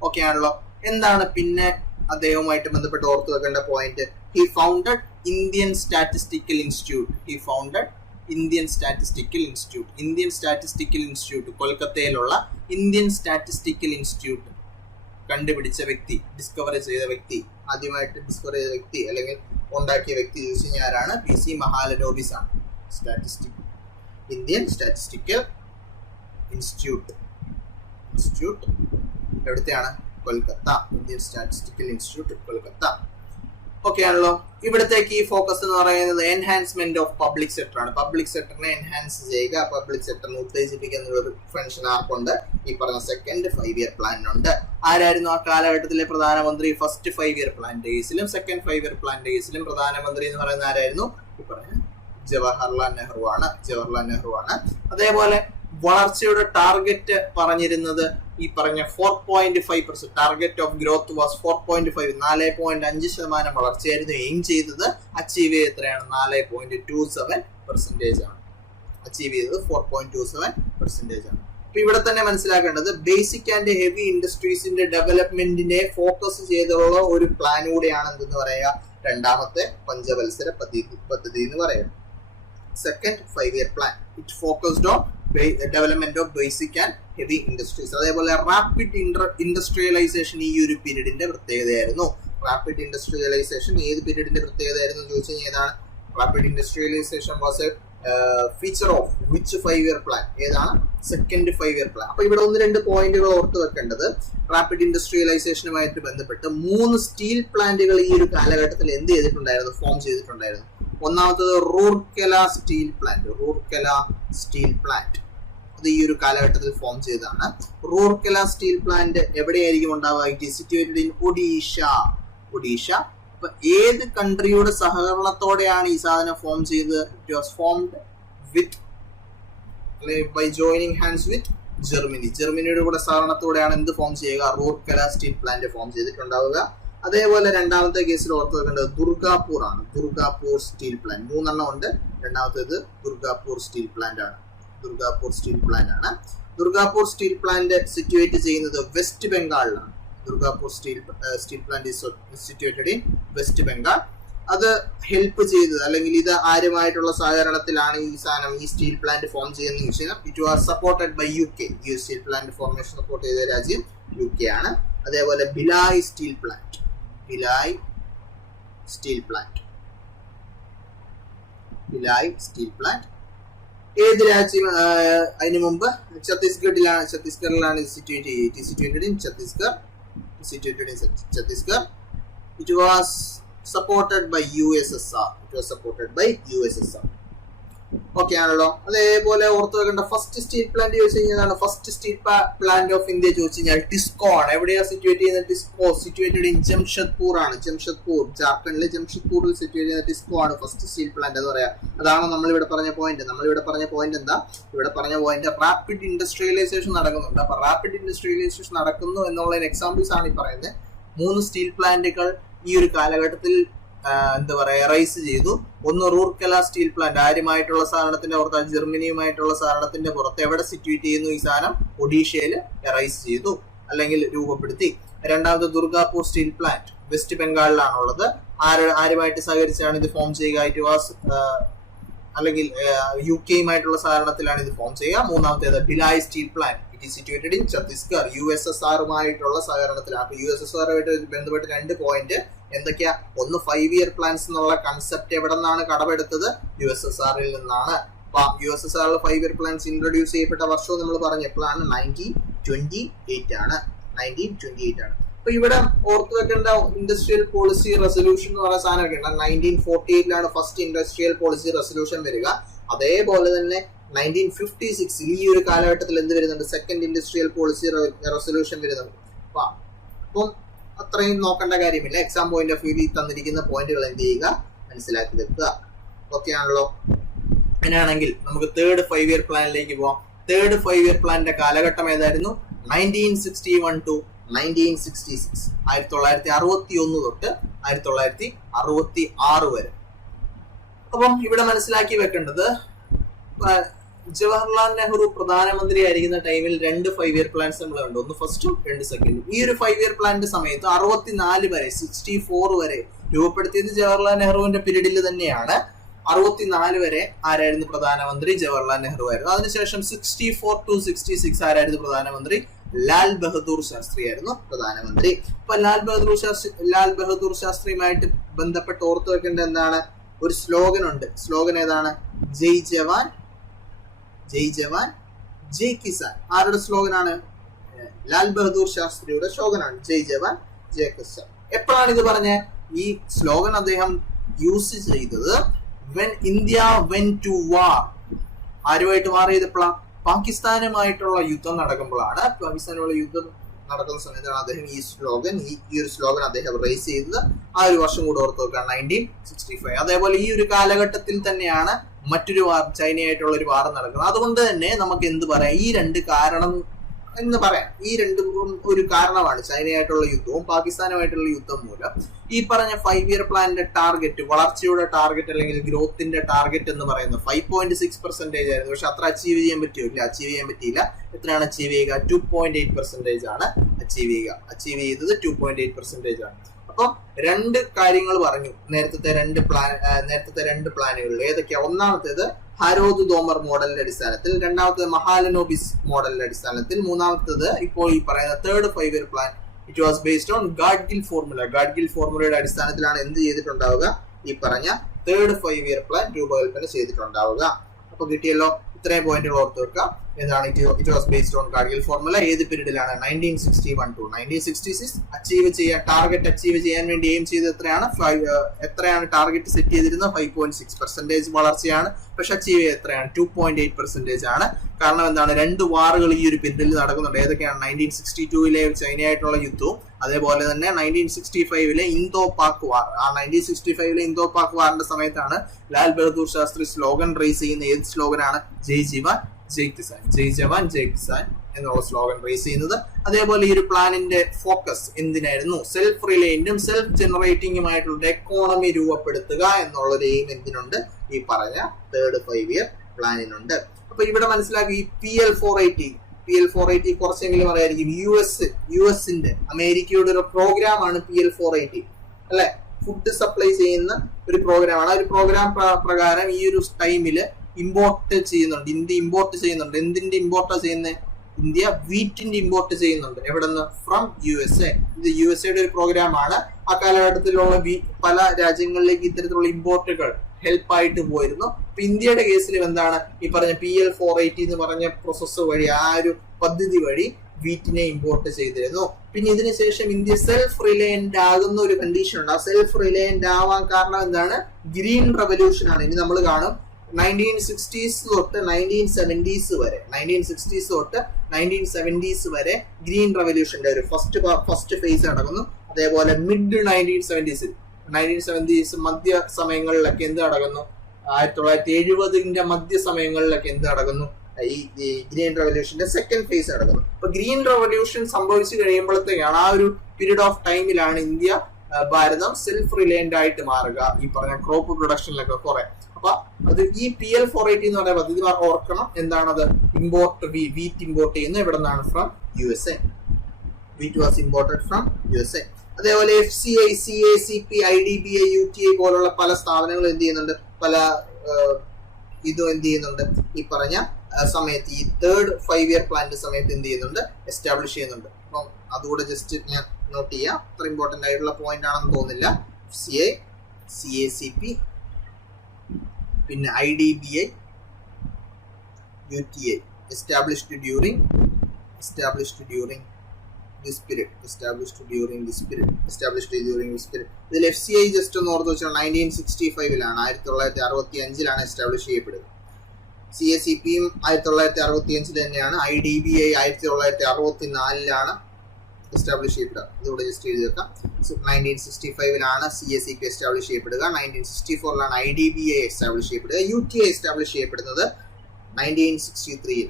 Okay ആണല്ലോ. എന്താണ് പിന്നെ അദ്ദേഹവുമായിട്ട് ബന്ധപ്പെട്ട് ഓർത്തു വെക്കേണ്ട point? He founded Indian statistical institute. Indian statistical institute കൊൽക്കത്തയിലുള്ള ഇന്ത്യൻ സ്റ്റാറ്റിസ്റ്റിക്കൽ ഇൻസ്റ്റിറ്റ്യൂട്ട് കണ്ടുപിടിച്ച വ്യക്തി, ഡിസ്കവർ ചെയ്ത വ്യക്തി, ആദ്യമായിട്ട് ഡിസ്കവർ ചെയ്ത വ്യക്തി അല്ലെങ്കിൽ ഉണ്ടാക്കിയ വ്യക്തി ചോദിച്ചു കഴിഞ്ഞാൽ ആരാണ്? PC മഹാലനോബിസ് ആണ്. ഇന്ത്യൻ സ്റ്റാറ്റിസ്റ്റിക്കൽ ഇൻസ്റ്റിറ്റ്യൂട്ട് എവിടത്തെയാണ്? Kolkata. Indian statistical institute Kolkata. Okay ആണല്ലോ. ഇവിടത്തേക്ക് ഈ ഫോക്കസ് എന്ന് പറയുന്നത് എൻഹാൻസ്മെന്റ് ഓഫ് പബ്ലിക് സെക്ടർ ആണ്. പബ്ലിക് സെക്ടറിനെ എൻഹാൻസ് ചെയ്യുക, പബ്ലിക് സെക്ടറിനെ ഉത്തേജിപ്പിക്കുക എന്നുള്ളൊരു ഫംഗ്ഷൻ ആർക്കുണ്ട്? ഈ പറഞ്ഞ സെക്കൻഡ് 5 ഇയർ പ്ലാനിനുണ്ട്. ആരായിരുന്നു ആ കാലഘട്ടത്തിലെ പ്രധാനമന്ത്രി? ഫസ്റ്റ് 5 ഇയർ പ്ലാനിന്റെ കേസിലും സെക്കൻഡ് 5 ഇയർ പ്ലാനിന്റെ കേസിലും പ്രധാനമന്ത്രി എന്ന് പറയുന്ന ആരായിരുന്നു? ഈ പറഞ്ഞ ജവഹർലാൽ നെഹ്റു ആണ്. അതേപോലെ വളർച്ചയുടെ ടാർഗറ്റ് പറഞ്ഞിരുന്നത് ഈ പറഞ്ഞ 4.5%. ടാർഗറ്റ് ഓഫ് ഗ്രോത്ത് വാസ് 4.5, 4.5% വളർച്ചയായിരുന്നു എയിം ചെയ്തത്. അച്ചീവ് ചെയ്ത് എത്രയാണ്? 4.27% ആണ്. അച്ചീവ് ചെയ്തത് 4.27% ആണ്. അപ്പൊ ഇവിടെ തന്നെ മനസ്സിലാക്കേണ്ടത് ബേസിക് ആൻഡ് ഹെവി ഇൻഡസ്ട്രീസിന്റെ ഡെവലപ്മെന്റിനെ ഫോക്കസ് ചെയ്തുള്ള ഒരു പ്ലാൻ കൂടെയാണ് എന്തെന്ന് പറയുക? രണ്ടാമത്തെ പഞ്ചവത്സര പദ്ധതി എന്ന് പറയുന്നത്. Second 5 year plan it focused on development of basic and heavy industries. അതേപോലെ റാപ്പിഡ് ഇൻഡസ്ട്രിയലൈസേഷൻ ഈ ഒരു പീരീഡിന്റെ പ്രത്യേകതയായിരുന്നു. റാപ്പിഡ് ഇൻഡസ്ട്രിയലൈസേഷൻ ഏത് പീരീഡിന്റെ പ്രത്യേകതയായിരുന്നു ചോദിച്ചു കഴിഞ്ഞാൽ ഏതാണ്? Rapid industrialisation was a feature of which 5 year plan? ഏതാണ്? Second 5 year plan. അപ്പൊ ഇവിടെ 1-2 പോയിന്റുകൾ ഓർത്ത് വെക്കേണ്ടത്. റാപ്പിഡ് ഇൻഡസ്ട്രിയലൈസേഷനുമായിട്ട് ബന്ധപ്പെട്ട് 3 സ്റ്റീൽ പ്ലാന്റുകൾ ഈ ഒരു കാലഘട്ടത്തിൽ എന്ത് ചെയ്തിട്ടുണ്ടായിരുന്നു? ഫോം ചെയ്തിട്ടുണ്ടായിരുന്നു. ഒന്നാമത്തത് റൂർക്കെല സ്റ്റീൽ പ്ലാന്റ്. അത് ഈ ഒരു കാലഘട്ടത്തിൽ ഫോം ചെയ്തതാണ്. റൂർക്കല സ്റ്റീൽ പ്ലാന്റ് എവിടെയായിരിക്കും ഉണ്ടാവുക? It is situated in Odisha. അപ്പൊ ഏത് കൺട്രിയുടെ സഹകരണത്തോടെയാണ് ഈ സാധനം ഫോം ചെയ്തത്? It was formed by joining hands with ജർമ്മനിയുടെ കൂടെ സഹകരണത്തോടെയാണ് എന്ത് ഫോം ചെയ്യുക? റൂർക്കല സ്റ്റീൽ പ്ലാന്റ് ഫോം ചെയ്തിട്ടുണ്ടാവുക. അതേപോലെ രണ്ടാമത്തെ കേസിൽ ഓർത്ത് വെക്കേണ്ടത് ദുർഗാപൂർ ആണ്. ദുർഗാപൂർ സ്റ്റീൽ പ്ലാന്റ് 3 ഉണ്ട്. രണ്ടാമത്തേത് ദുർഗാപൂർ സ്റ്റീൽ പ്ലാന്റ് ആണ്. ദുർഗാപൂർ സ്റ്റീൽ പ്ലാന്റ് സിറ്റുവേറ്റ് ചെയ്യുന്നത് വെസ്റ്റ് ബംഗാളിലാണ്. Durgapur steel plant is situated in West Bengal. അത് ഹെൽപ്പ് ചെയ്തത് അല്ലെങ്കിൽ ഇത് ആരുമായിട്ടുള്ള സഹകരണത്തിലാണ് ഈ സ്റ്റീൽ പ്ലാന്റ് ഫോം ചെയ്യുന്നത് ചോദിച്ചാൽ it was supported by UK. ഈ സ്റ്റീൽ പ്ലാന്റ് ഫോർമേഷൻ സപ്പോർട്ട് ചെയ്ത രാജ്യം UK ആണ്. അതേപോലെ ഭിലായ് സ്റ്റീൽ പ്ലാന്റ് ഏത് രാജ്യം? അതിനു മുമ്പ് ഛത്തീസ്ഗഡിലാണ് situated in Chhattisgarh. It was supported by USSR. Okay ആണല്ലോ. അതേപോലെ ഓർത്ത് വെക്കേണ്ട ഫസ്റ്റ് സ്റ്റീൽ പ്ലാന്റ് ചോദിച്ചു കഴിഞ്ഞാൽ first steel plant of India ചോദിച്ചു കഴിഞ്ഞാൽ ടിസ്കോ ആണ്. എവിടെയാണ് സിറ്റുവേറ്റ് ചെയ്യുന്നത്? ടിസ്കോ സിറ്റുവേറ്റഡ് ഇൻ ജംഷഡ്പൂർ ആണ്. ജാർഖണ്ഡിലെ ജംഷഡ്പൂരിൽ സിറ്റുവേറ്റ് ചെയ്യുന്ന ടിസ്കോ ആണ് ഫസ്റ്റ് സ്റ്റീൽ പ്ലാന്റ് എന്ന് പറയാം. അതാണ് നമ്മളിവിടെ പറഞ്ഞ പോയിന്റ്. എന്താ? ഇവിടെ പറഞ്ഞ പോയിന്റ് റാപ്പിഡ് ഇൻഡസ്ട്രിയലൈസേഷൻ നടക്കുന്നുണ്ട്. അപ്പൊ റാപ്പിഡ് ഇൻഡസ്ട്രിയലൈസേഷൻ നടക്കുന്നു എന്നുള്ളതിന് എക്സാമ്പിൾസ് ആണ് ഈ പറയുന്നത്. 3 സ്റ്റീൽ പ്ലാന്റുകൾ ഈ ഒരു കാലഘട്ടത്തിൽ റൈസ് ചെയ്തു. ഒന്ന് റൂർക്കല സ്റ്റീൽ പ്ലാന്റ് ആരുമായിട്ടുള്ള സഹകരണത്തിന്റെ പുറത്ത്, ജർമ്മനിയുമായിട്ടുള്ള സഹകരണത്തിന്റെ പുറത്ത് എവിടെ സിറ്റുവേറ്റ് ചെയ്യുന്നു? ഈ സാധനം ഒഡീഷയിൽ റൈസ് ചെയ്തു അല്ലെങ്കിൽ രൂപപ്പെടുത്തി. രണ്ടാമത് ദുർഗാപൂർ സ്റ്റീൽ പ്ലാന്റ് വെസ്റ്റ് ബംഗാളിലാണുള്ളത്. ആരുമായിട്ട് സഹകരിച്ചാണ് ഇത് ഫോം ചെയ്യുക? ഇറ്റ് വാസ് അല്ലെങ്കിൽ UK-യുമായിട്ടുള്ള സഹകരണത്തിലാണ് ഇത് ഫോം ചെയ്യുക. മൂന്നാമത്തേത് Bhilai steel plant situated in Chhattisgarh. USSR-മായിട്ടുള്ള സഹകരണത്തിലാണ്. അപ്പൊ USSR-ആയിട്ട് ബന്ധപ്പെട്ട് 2 പോയിന്റ് എന്തൊക്കെയാ? ഒന്ന് 5 year പ്ലാൻസ് എന്നുള്ള കൺസെപ്റ്റ് എവിടെ നിന്നാണ് കടമെടുത്തത്? USSR-ൽ നിന്നാണ്. അപ്പൊ USSR-ൽ 5 year പ്ലാൻസ് ഇൻട്രൊഡ്യൂസ് ചെയ്യപ്പെട്ട വർഷവും നമ്മൾ പറഞ്ഞു എപ്പോഴാണ്? 1928 ആണ്. അപ്പൊ ഇവിടെ ഓർത്ത് വെക്കേണ്ട ഇൻഡസ്ട്രിയൽ പോളിസി റെസൊല്യൂഷൻ എന്ന് പറയുന്ന സാധനമൊക്കെ ഉണ്ട്. 1948 ഫസ്റ്റ് ഇൻഡസ്ട്രിയൽ പോളിസി റെസൊല്യൂഷൻ വരിക. അതേപോലെ തന്നെ 1956 ഈ ഒരു കാലഘട്ടത്തിൽ എന്ത് വരുന്നുണ്ട്? സെക്കൻഡ് ഇൻഡസ്ട്രിയൽ പോളിസി റെസൊല്യൂഷൻ വരുന്നുണ്ട്. അപ്പം അത്രയും നോക്കേണ്ട കാര്യമില്ല. എക്സാം പോയിന്റ് ഓഫ് വ്യൂവിൽ തന്നിരിക്കുന്ന പോയിന്റുകൾ എന്ത് ചെയ്യുക? മനസ്സിലാക്കി വെക്കുക. ഓക്കെ ആണല്ലോ. അങ്ങനെയാണെങ്കിൽ നമുക്ക് തേർഡ് 5 year പ്ലാനിലേക്ക് പോവാം. തേർഡ് 5 year പ്ലാനിന്റെ കാലഘട്ടം ഏതായിരുന്നു? 1961 to 1966. 1961 തൊട്ട് 1966 വരെ. അപ്പം ഇവിടെ മനസ്സിലാക്കി വെക്കേണ്ടത് ജവഹർലാൽ നെഹ്റു പ്രധാനമന്ത്രി ആയിരിക്കുന്ന ടൈമിൽ 2 5 year പ്ലാൻസ് നമ്മൾ കണ്ടു. ഒന്ന് ഫസ്റ്റും 2 സെക്കൻഡും. ഈ ഒരു 5 year പ്ലാനിന്റെ സമയത്ത് 64 വരെ 64 വരെ രൂപപ്പെടുത്തിയത് ജവഹർലാൽ നെഹ്റുവിന്റെ പീരീഡിൽ തന്നെയാണ്. 64 വരെ ആരായിരുന്നു പ്രധാനമന്ത്രി? ജവഹർലാൽ നെഹ്റു ആയിരുന്നു. അതിനുശേഷം 64 to 66 ആരായിരുന്നു പ്രധാനമന്ത്രി? ലാൽ ബഹദൂർ ശാസ്ത്രി ആയിരുന്നു പ്രധാനമന്ത്രി. അപ്പൊ ലാൽ ബഹദൂർ ശാസ്ത്രിയുമായിട്ട് ബന്ധപ്പെട്ട് ഓർത്തു വെക്കേണ്ട എന്താണ്? ഒരു സ്ലോഗൻ ഉണ്ട്. സ്ലോഗൻ ഏതാണ്? ജയ് ജവാൻ ജയ് കിസാൻ. ആരുടെ സ്ലോഗനാണ്? ലാൽ ബഹദൂർ ശാസ്ത്രിയുടെ സ്ലോഗനാണ് ജയ് ജവാൻ ജയ് കിസാൻ. എപ്പോഴാണ് ഇത് പറഞ്ഞത്? ഈ സ്ലോഗൻ അദ്ദേഹം യൂസ് ചെയ്തത് when India went to war. ആരുമായിട്ട് വാർ ചെയ്തപ്പോഴാണ്? പാകിസ്ഥാനുമായിട്ടുള്ള യുദ്ധം നടക്കുമ്പോഴാണ്. പാകിസ്ഥാനുമായുള്ള യുദ്ധം നടക്കുന്ന സമയത്താണ് അദ്ദേഹം ഈ ഒരു സ്ലോഗൻ അദ്ദേഹം റൈസ് ചെയ്തത്. ആ ഒരു വർഷം കൂടെ ഓർത്ത് നോക്കുക, 1965. അതേപോലെ ഈ ഒരു കാലഘട്ടത്തിൽ തന്നെയാണ് മറ്റൊരു വാർ, ചൈനയായിട്ടുള്ള ഒരു വാർ നടക്കുന്നത്. അതുകൊണ്ട് തന്നെ നമുക്ക് എന്ത് പറയാം? ഈ 2 കാരണം എന്ന് പറയാം. ഈ 2 ഒരു കാരണമാണ് ചൈനയായിട്ടുള്ള യുദ്ധവും പാകിസ്ഥാനുമായിട്ടുള്ള യുദ്ധം മൂലം ഈ പറഞ്ഞ 5 year പ്ലാനിന്റെ ടാർഗറ്റ്, വളർച്ചയുടെ ടാർഗറ്റ് അല്ലെങ്കിൽ ഗ്രോത്തിന്റെ ടാർഗറ്റ് എന്ന് പറയുന്നത് 5.6% ആയിരുന്നു. പക്ഷെ അത്ര അച്ചീവ് ചെയ്യാൻ പറ്റിയില്ല. എത്രയാണ് അച്ചീവ് ചെയ്യുക? 2.8% ആണ് അച്ചീവ് ചെയ്തത് 2.8% ആണ്. അപ്പം 2 കാര്യങ്ങൾ പറഞ്ഞു നേരത്തെ 2 പ്ലാനുകളിൽ. ഏതൊക്കെയാ? ഒന്നാമത്തേത് ഹാരോദ് തോമർ മോഡലിന്റെ അടിസ്ഥാനത്തിൽ, രണ്ടാമത്തേത് മഹാലനോബിസ് മോഡലിന്റെ അടിസ്ഥാനത്തിൽ, മൂന്നാമത്തേത് ഇപ്പോൾ ഈ പറയുന്ന third 5 year plan it was based on Gadgil ഫോർമുലയുടെ അടിസ്ഥാനത്തിലാണ് എന്ത് ചെയ്തിട്ടുണ്ടാവുക? ഈ പറഞ്ഞ തേർഡ് 5 year പ്ലാൻ രൂപകൽപ്പന ചെയ്തിട്ടുണ്ടാവുക. അപ്പൊ കിട്ടിയല്ലോ. ഇത്രയും പോയിന്റുകൾ ഓർത്ത് വെക്കുക. എന്താണ് it was based on Kargil formula. ഏത് പീരീഡിലാണ്? 1961 to 1966. ടാർഗറ്റ് അച്ചീവ് ചെയ്യാൻ വേണ്ടി എയിം ചെയ്ത് എത്രയാണ് ടാർഗറ്റ് സെറ്റ് ചെയ്തിരുന്നത്? 5.6% വളർച്ചയാണ്. പക്ഷെ അച്ചീവ് ചെയ്ത് എത്രയാണ്? 2.8% ആണ്. കാരണം എന്താണ്? 2 വാറുകൾ ഈ ഒരു പീരീഡിൽ നടക്കുന്നുണ്ട്. ഏതൊക്കെയാണ്? 1962 ചൈനയായിട്ടുള്ള യുദ്ധവും അതേപോലെ തന്നെ 1965 ഇന്തോ പാക് വാർ. ആ 1965 ഇന്തോ പാക് വാറിന്റെ സമയത്താണ് ലാൽ ബഹദൂർ ശാസ്ത്രി സ്ലോഗൻ റേസ് ചെയ്യുന്ന. ഏത് സ്ലോഗനാണ്? ജയ് ജവാൻ ജയ് കിസാൻ, ജയ് ജവാൻ ജയ് കിസാൻ എന്നുള്ള സ്ലോഗൻ റേസ് ചെയ്യുന്നത്. അതേപോലെ ഈ ഒരു പ്ലാനിന്റെ ഫോക്കസ് എന്തിനായിരുന്നു? സെൽഫ് റിലയന്റും സെൽഫ് ജനറേറ്റിംഗുമായിട്ടുള്ള എക്കോണമി രൂപപ്പെടുത്തുക എന്നുള്ളൊരു എയിം എന്തിനുണ്ട്? ഈ പറഞ്ഞ തേർഡ് 5 ഇയർ പ്ലാനിനുണ്ട്. അപ്പൊ ഇവിടെ മനസ്സിലാക്കി ഈ PL480 കുറച്ചെങ്കിലും അറിയായിരിക്കും. യുഎസിന്റെ അമേരിക്കയുടെ ഒരു പ്രോഗ്രാം ആണ് PL480 അല്ലെ. ഫുഡ് സപ്ലൈ ചെയ്യുന്ന ഒരു പ്രോഗ്രാമാണ്. ആ ഒരു പ്രോഗ്രാം പ്രകാരം ഈ ഒരു ടൈമില് ഇമ്പോർട്ട് ചെയ്യുന്നുണ്ട്. ഇന്ത്യ ഇമ്പോർട്ട് ചെയ്യുന്നുണ്ട്. എന്തിന്റെ ഇമ്പോർട്ടാ ചെയ്യുന്നത്? ഇന്ത്യ വീറ്റിന്റെ ഇമ്പോർട്ട് ചെയ്യുന്നുണ്ട്. എവിടെ നിന്ന്? From USA. ഇത് USA ഒരു പ്രോഗ്രാം ആണ്. ആ കാലഘട്ടത്തിലുള്ള പല രാജ്യങ്ങളിലേക്ക് ഇത്തരത്തിലുള്ള ഇമ്പോർട്ടുകൾ ഹെൽപ്പ് ആയിട്ട് പോയിരുന്നു. അപ്പൊ ഇന്ത്യയുടെ കേസിലും എന്താണ്? ഈ പറഞ്ഞ PL480 എന്ന് പറഞ്ഞ പ്രോസസ്സ് വഴി, ആ ഒരു പദ്ധതി വഴി വീറ്റിനെ ഇമ്പോർട്ട് ചെയ്തിരുന്നു. പിന്നെ ഇതിനുശേഷം ഇന്ത്യ സെൽഫ് റിലയന്റ് ആകുന്ന ഒരു കണ്ടീഷൻ ഉണ്ട്. ആ സെൽഫ് റിലയന്റ് ആവാൻ കാരണം എന്താണ്? ഗ്രീൻ റെവല്യൂഷൻ ആണ്. ഇനി നമ്മൾ കാണും 1960s തൊട്ട് 1970s വരെ ഗ്രീൻ റെവല്യൂഷന്റെ ഒരു ഫസ്റ്റ് ഫേസ് നടക്കുന്നു. അതേപോലെ മിഡ് 1970s മധ്യ സമയങ്ങളിലൊക്കെ എന്ത് നടക്കുന്നു? 1970 മധ്യ സമയങ്ങളിലൊക്കെ എന്ത് നടക്കുന്നു? ഈ ഗ്രീൻ റെവല്യൂഷന്റെ സെക്കൻഡ് ഫേസ് നടക്കുന്നു. അപ്പൊ ഗ്രീൻ റെവല്യൂഷൻ സംഭവിച്ചു കഴിയുമ്പോഴത്തേക്കാണ്, ആ ഒരു പീരീഡ് ഓഫ് ടൈമിലാണ് ഭാരതം സെൽഫ് റിലയന്റ് ആയിട്ട് മാറുക. ഈ പറഞ്ഞ ക്രോപ്പ് പ്രൊഡക്ഷനിലൊക്കെ കുറെ. അപ്പൊ അത് ഈ PL480 എന്ന് പറയുന്ന പദ്ധതി ഓർക്കണം. എന്താണത്? വീറ്റ് ഇമ്പോർട്ട് ചെയ്യുന്നത് എവിടെ നിന്നാണ്? From USA. Wheat was imported from USA. അതേപോലെ FCI, CACP, IDBI, UTI പോലുള്ള പല സ്ഥാപനങ്ങളും എന്ത് ചെയ്യുന്നുണ്ട്? പല ഇതും എന്ത് ചെയ്യുന്നുണ്ട്? ഈ പറഞ്ഞ സമയത്ത് ഈ തേർഡ് 5 ഇയർ പ്ലാനിന്റെ സമയത്ത് എന്ത് ചെയ്യുന്നുണ്ട്? എസ്റ്റാബ്ലിഷ് ചെയ്യുന്നുണ്ട്. അപ്പം അതുകൂടെ ജസ്റ്റ് ഞാൻ നോട്ട് ചെയ്യാം. അത്ര ഇമ്പോർട്ടന്റ് ആയിട്ടുള്ള പോയിന്റ് ആണെന്ന് തോന്നുന്നില്ല. FCI, CACP, പിന്നെ IDBI, UTI established during this period. ഇതിൽ FCI ജസ്റ്റ് ഒന്ന് ഓർത്ത് വെച്ചാൽ 1965 1965 എസ്റ്റാബ്ലിഷ് ചെയ്യപ്പെടുന്നത്. CACPയും 1965 തന്നെയാണ്. IDBI 1964 എസ്റ്റാബ്ലിഷ് ചെയ്യപ്പെടുക. ഇതുകൂടെ ജസ്റ്റ് എഴുതി വെക്കാം. 1965 CACP എസ്റ്റാബ്ലിഷ് ചെയ്യപ്പെടുക. 1964 IDBI എസ്റ്റാബ്ലിഷ് ചെയ്യപ്പെടുക. UTI എസ്റ്റാബ്ലിഷ് ചെയ്യപ്പെടുന്നത് 1963.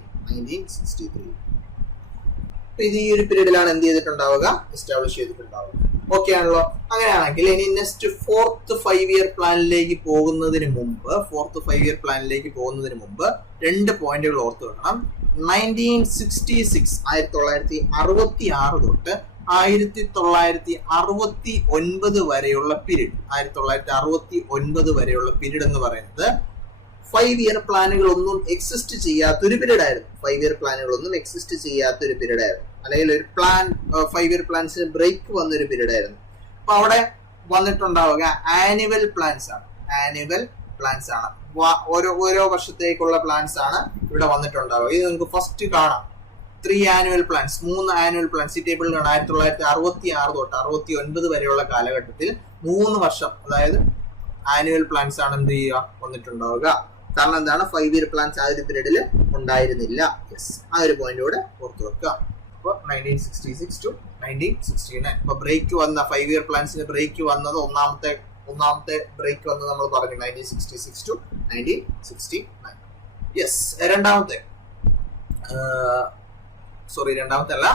ഇത് ഈ ഒരു പീരീഡിലാണ് എന്ത് ചെയ്തിട്ടുണ്ടാവുക? എസ്റ്റാബ്ലിഷ് ചെയ്തിട്ടുണ്ടാവുക. ഓക്കെ ആണല്ലോ. അങ്ങനെയാണെങ്കിൽ ഇനി നെക്സ്റ്റ് ഫോർത്ത് 5 ഇയർ പ്ലാനിലേക്ക് പോകുന്നതിന് മുമ്പ് 2 പോയിന്റുകൾ ഓർത്ത് വെക്കണം. 1966 1966 തൊട്ട് 1969 വരെയുള്ള പീരീഡ്, 1969 വരെയുള്ള പീരീഡ് എന്ന് പറയുന്നത് 5 ഇയർ പ്ലാനുകളൊന്നും എക്സിസ്റ്റ് ചെയ്യാത്തൊരു പീരീഡ് ആയിരുന്നു. 5 ഇയർ പ്ലാനുകളൊന്നും എക്സിസ്റ്റ് ചെയ്യാത്തൊരു പീരീഡ് ആയിരുന്നു. അല്ലെങ്കിൽ ഒരു 5 ഇയർ പ്ലാൻസിന് ബ്രേക്ക് വന്നൊരു പീരീഡ് ആയിരുന്നു. അപ്പൊ അവിടെ വന്നിട്ടുണ്ടാവുക ആനുവൽ പ്ലാൻസ് ആണ്. ഓരോ വർഷത്തേക്കുള്ള പ്ലാൻസ് ആണ് ഇവിടെ വന്നിട്ടുണ്ടാവുക. ഇത് നിങ്ങൾക്ക് ഫസ്റ്റ് കാണാം. 3 ആനുവൽ പ്ലാൻസ്, 3 ആനുവൽ പ്ലാൻസ് ഈ ടേബിളിൽ കാണാം. 1966 തൊട്ട് 69 വരെയുള്ള കാലഘട്ടത്തിൽ 3 വർഷം, അതായത് ആനുവൽ പ്ലാൻസ് ആണ് എന്ത് ചെയ്യുക? വന്നിട്ടുണ്ടാവുക. കാരണം എന്താണ്? 5 ഇയർ പ്ലാൻസ് ആ ഒരു പീരീഡിൽ ഉണ്ടായിരുന്നില്ല. ആ ഒരു പോയിന്റ് കൂടെ ഓർത്ത് വെക്കുക. അപ്പോൾ 1966 to 1969 ഇപ്പൊ ബ്രേക്ക് വന്ന 5 ഇയർ പ്ലാൻസിന് ബ്രേക്ക് വന്നത് ഒന്നാമത്തെ ബ്രേക്ക് വന്നത് നമ്മൾ പറഞ്ഞു 1966 to 1969. രണ്ടാമത്തെ അല്ല,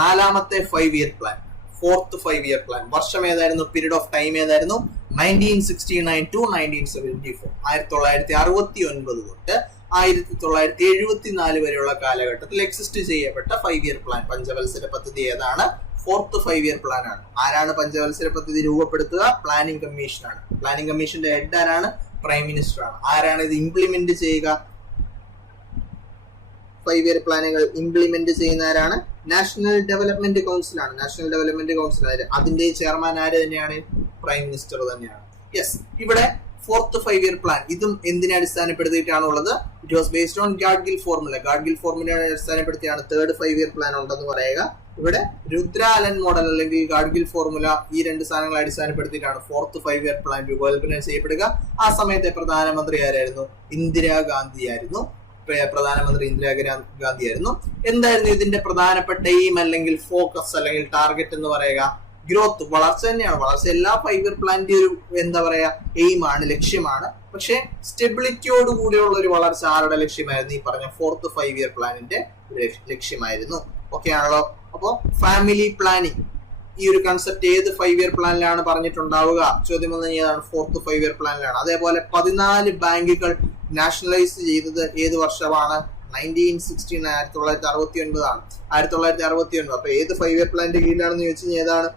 4ാമത്തെ 5 year plan, fourth 5 year plan. വർഷം ഏതായിരുന്നു? പീരീഡ് ഓഫ് ടൈം ഏതായിരുന്നു? 1969 to 1974. 1969 തൊട്ട് 1974 വരെയുള്ള കാലഘട്ടത്തിൽ എക്സിസ്റ്റ് ചെയ്യപ്പെട്ട 5 ഇയർ പ്ലാൻ, പഞ്ചവത്സര പദ്ധതി ഏതാണ്? ഫോർത്ത് 5 ഇയർ പ്ലാൻ ആണ്. ആരാണ് പഞ്ചവത്സര പദ്ധതി രൂപപ്പെടുത്തുക? പ്ലാനിംഗ് കമ്മീഷൻ ആണ്. പ്ലാനിംഗ് കമ്മീഷന്റെ ഹെഡ് ആരാണ്? പ്രൈം മിനിസ്റ്റർ ആണ്. ആരാണ് ഇത് ഇംപ്ലിമെന്റ് ചെയ്യുക? 5 ഇയർ പ്ലാനുകൾ ഇംപ്ലിമെന്റ് ചെയ്യുന്ന ആരാണ്? നാഷണൽ ഡെവലപ്മെന്റ് കൗൺസിൽ ആണ്. നാഷണൽ ഡെവലപ്മെന്റ് കൗൺസിൽ അതിന്റെ ചെയർമാൻ ആര് തന്നെയാണ്? പ്രൈം മിനിസ്റ്റർ തന്നെയാണ്. ഇവിടെ ഫോർത്ത് 5 ഇയർ പ്ലാൻ ഇതും എന്തിനെ അടിസ്ഥാനപ്പെടുത്തിയിട്ടാണുള്ളത്? It was based on Gadgil formula. Gadgil ഫോർമുലയെ അടിസ്ഥാനപ്പെടുത്തിയാണ് തേർഡ് 5 ഇയർ പ്ലാൻ ഉണ്ടെന്ന് പറയുക. ഇവിടെ രുദ്ര അലൻ മോഡൽ അല്ലെങ്കിൽ ഗാഡ്ഗിൽ ഫോർമുല ഈ രണ്ട് സാധനങ്ങളെ അടിസ്ഥാനപ്പെടുത്തിയിട്ടാണ് ഫോർത്ത് 5 ഇയർ പ്ലാൻ രൂപകൽപ്പന ചെയ്യപ്പെടുക. ആ സമയത്തെ പ്രധാനമന്ത്രി ആരായിരുന്നു? ഇന്ദിരാഗാന്ധി ആയിരുന്നു. പ്രധാനമന്ത്രി ഇന്ദിരാഗാന്ധി ആയിരുന്നു. എന്തായിരുന്നു ഇതിന്റെ പ്രധാനപ്പെട്ട എയിം അല്ലെങ്കിൽ ഫോക്കസ് അല്ലെങ്കിൽ ടാർഗറ്റ് എന്ന് പറയുക? ഗ്രോത്ത്, വളർച്ച തന്നെയാണ്. വളർച്ച എല്ലാ 5 ഇയർ പ്ലാനിന്റെ ഒരു എന്താ പറയാ എയിമാണ്, ലക്ഷ്യമാണ്. പക്ഷെ സ്റ്റെബിലിറ്റിയോട് കൂടിയുള്ള ഒരു വളർച്ച ആരുടെ ലക്ഷ്യമായിരുന്നു? ഈ പറഞ്ഞ ഫോർത്ത് 5 ഇയർ പ്ലാനിന്റെ ലക്ഷ്യമായിരുന്നു. ഓക്കെ ആണല്ലോ. അപ്പോ ഫാമിലി പ്ലാനിങ് ഈ ഒരു കൺസെപ്റ്റ് ഏത് 5 ഇയർ പ്ലാനിലാണ് പറഞ്ഞിട്ടുണ്ടാവുക? ചോദ്യം വന്നത് ഏതാണ്? ഫോർത്ത് 5 ഇയർ പ്ലാനിലാണ്. അതേപോലെ 14 ബാങ്കുകൾ നാഷണലൈസ് ചെയ്തത് ഏത് വർഷമാണ്? 1969, 1969 ആണ്. 1969. അപ്പൊ ഏത് 5 ഇയർ പ്ലാനിന്റെ കീഴിലാണെന്ന് ചോദിച്ചു കഴിഞ്ഞാൽ ഏതാണ്?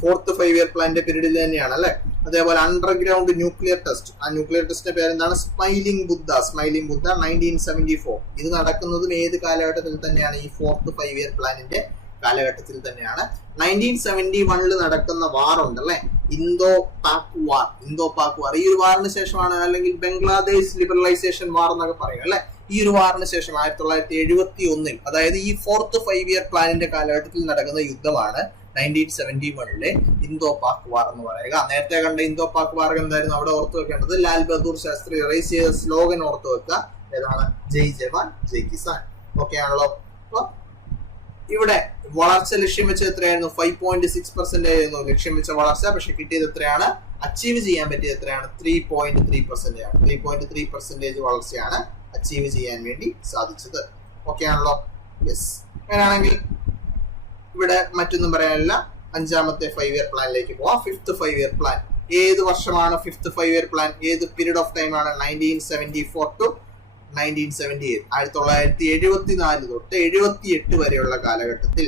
ഫോർത്ത് 5 ഇയർ പ്ലാനിന്റെ പീരീഡിൽ തന്നെയാണ് അല്ലെ. അതേപോലെ അണ്ടർഗ്രൗണ്ട് ന്യൂക്ലിയർ ടെസ്റ്റ്, ആ ന്യൂക്ലിയർ ടെസ്റ്റിന്റെ പേരെന്താണ്? സ്മൈലിംഗ് ബുദ്ധ 1974. ഇത് നടക്കുന്നതും ഏത് കാലഘട്ടത്തിൽ തന്നെയാണ്? ഈ ഫോർത്ത് 5 ഇയർ പ്ലാനിന്റെ കാലഘട്ടത്തിൽ തന്നെയാണ്. 1971 നടക്കുന്ന വാർ ഉണ്ട് അല്ലെ, ഇന്തോ പാക് വാർ. ഈ ഒരു വാറിന് ശേഷമാണ്, അല്ലെങ്കിൽ ബംഗ്ലാദേശ് ലിബറലൈസേഷൻ വാർ എന്നൊക്കെ പറയും അല്ലെ. ഈ ഒരു വാറിന് ശേഷം 1971, അതായത് ഈ ഫോർത്ത് 5 ഇയർ പ്ലാനിന്റെ കാലഘട്ടത്തിൽ നടക്കുന്ന യുദ്ധമാണ് 1971 ഇന്തോ പാക് വാർ എന്ന് പറയുക. നേരത്തെ കണ്ട ഇന്തോ പാക് വാർ എന്തായിരുന്നു? അവിടെ ഓർത്തു വെക്കേണ്ടത് ലാൽ ബഹദൂർ ശാസ്ത്രി റൈസ് ചെയ്ത സ്ലോഗൻ ഓർത്തു വെക്കുക. ഏതാണ്? ജയ് ജവാൻ ജയ് കിസാൻ. ഓക്കെ ആണല്ലോ. അപ്പൊ ഇവിടെ വളർച്ച ലക്ഷ്യം വെച്ചത് എത്രയായിരുന്നു? 5.6% ആയിരുന്നു ലക്ഷ്യം വെച്ച വളർച്ച. പക്ഷെ കിട്ടിയത് എത്രയാണ്? അച്ചീവ് ചെയ്യാൻ പറ്റിയത് എത്രയാണ്? 3.3% ആണ്. 3.3% വളർച്ചയാണ് അച്ചീവ് ചെയ്യാൻ വേണ്ടി സാധിച്ചത്. ഓക്കെ ആണല്ലോ. യെസ്. അങ്ങനെയാണെങ്കിൽ ഇവിടെ മറ്റൊന്നും പറയാനില്ല. അഞ്ചാമത്തെ 5 ഇയർ പ്ലാനിലേക്ക് പോവാം. ഫിഫ്ത്ത് 5 ഇയർ പ്ലാൻ ഏത് വർഷമാണ്? ഫിഫ്ത്ത് 5 ഇയർ പ്ലാൻ ഏത് പീരീഡ് ഓഫ് ടൈം ആണ്? 1974 to 1978. 1974 തൊട്ട് 78 വരെയുള്ള കാലഘട്ടത്തിൽ.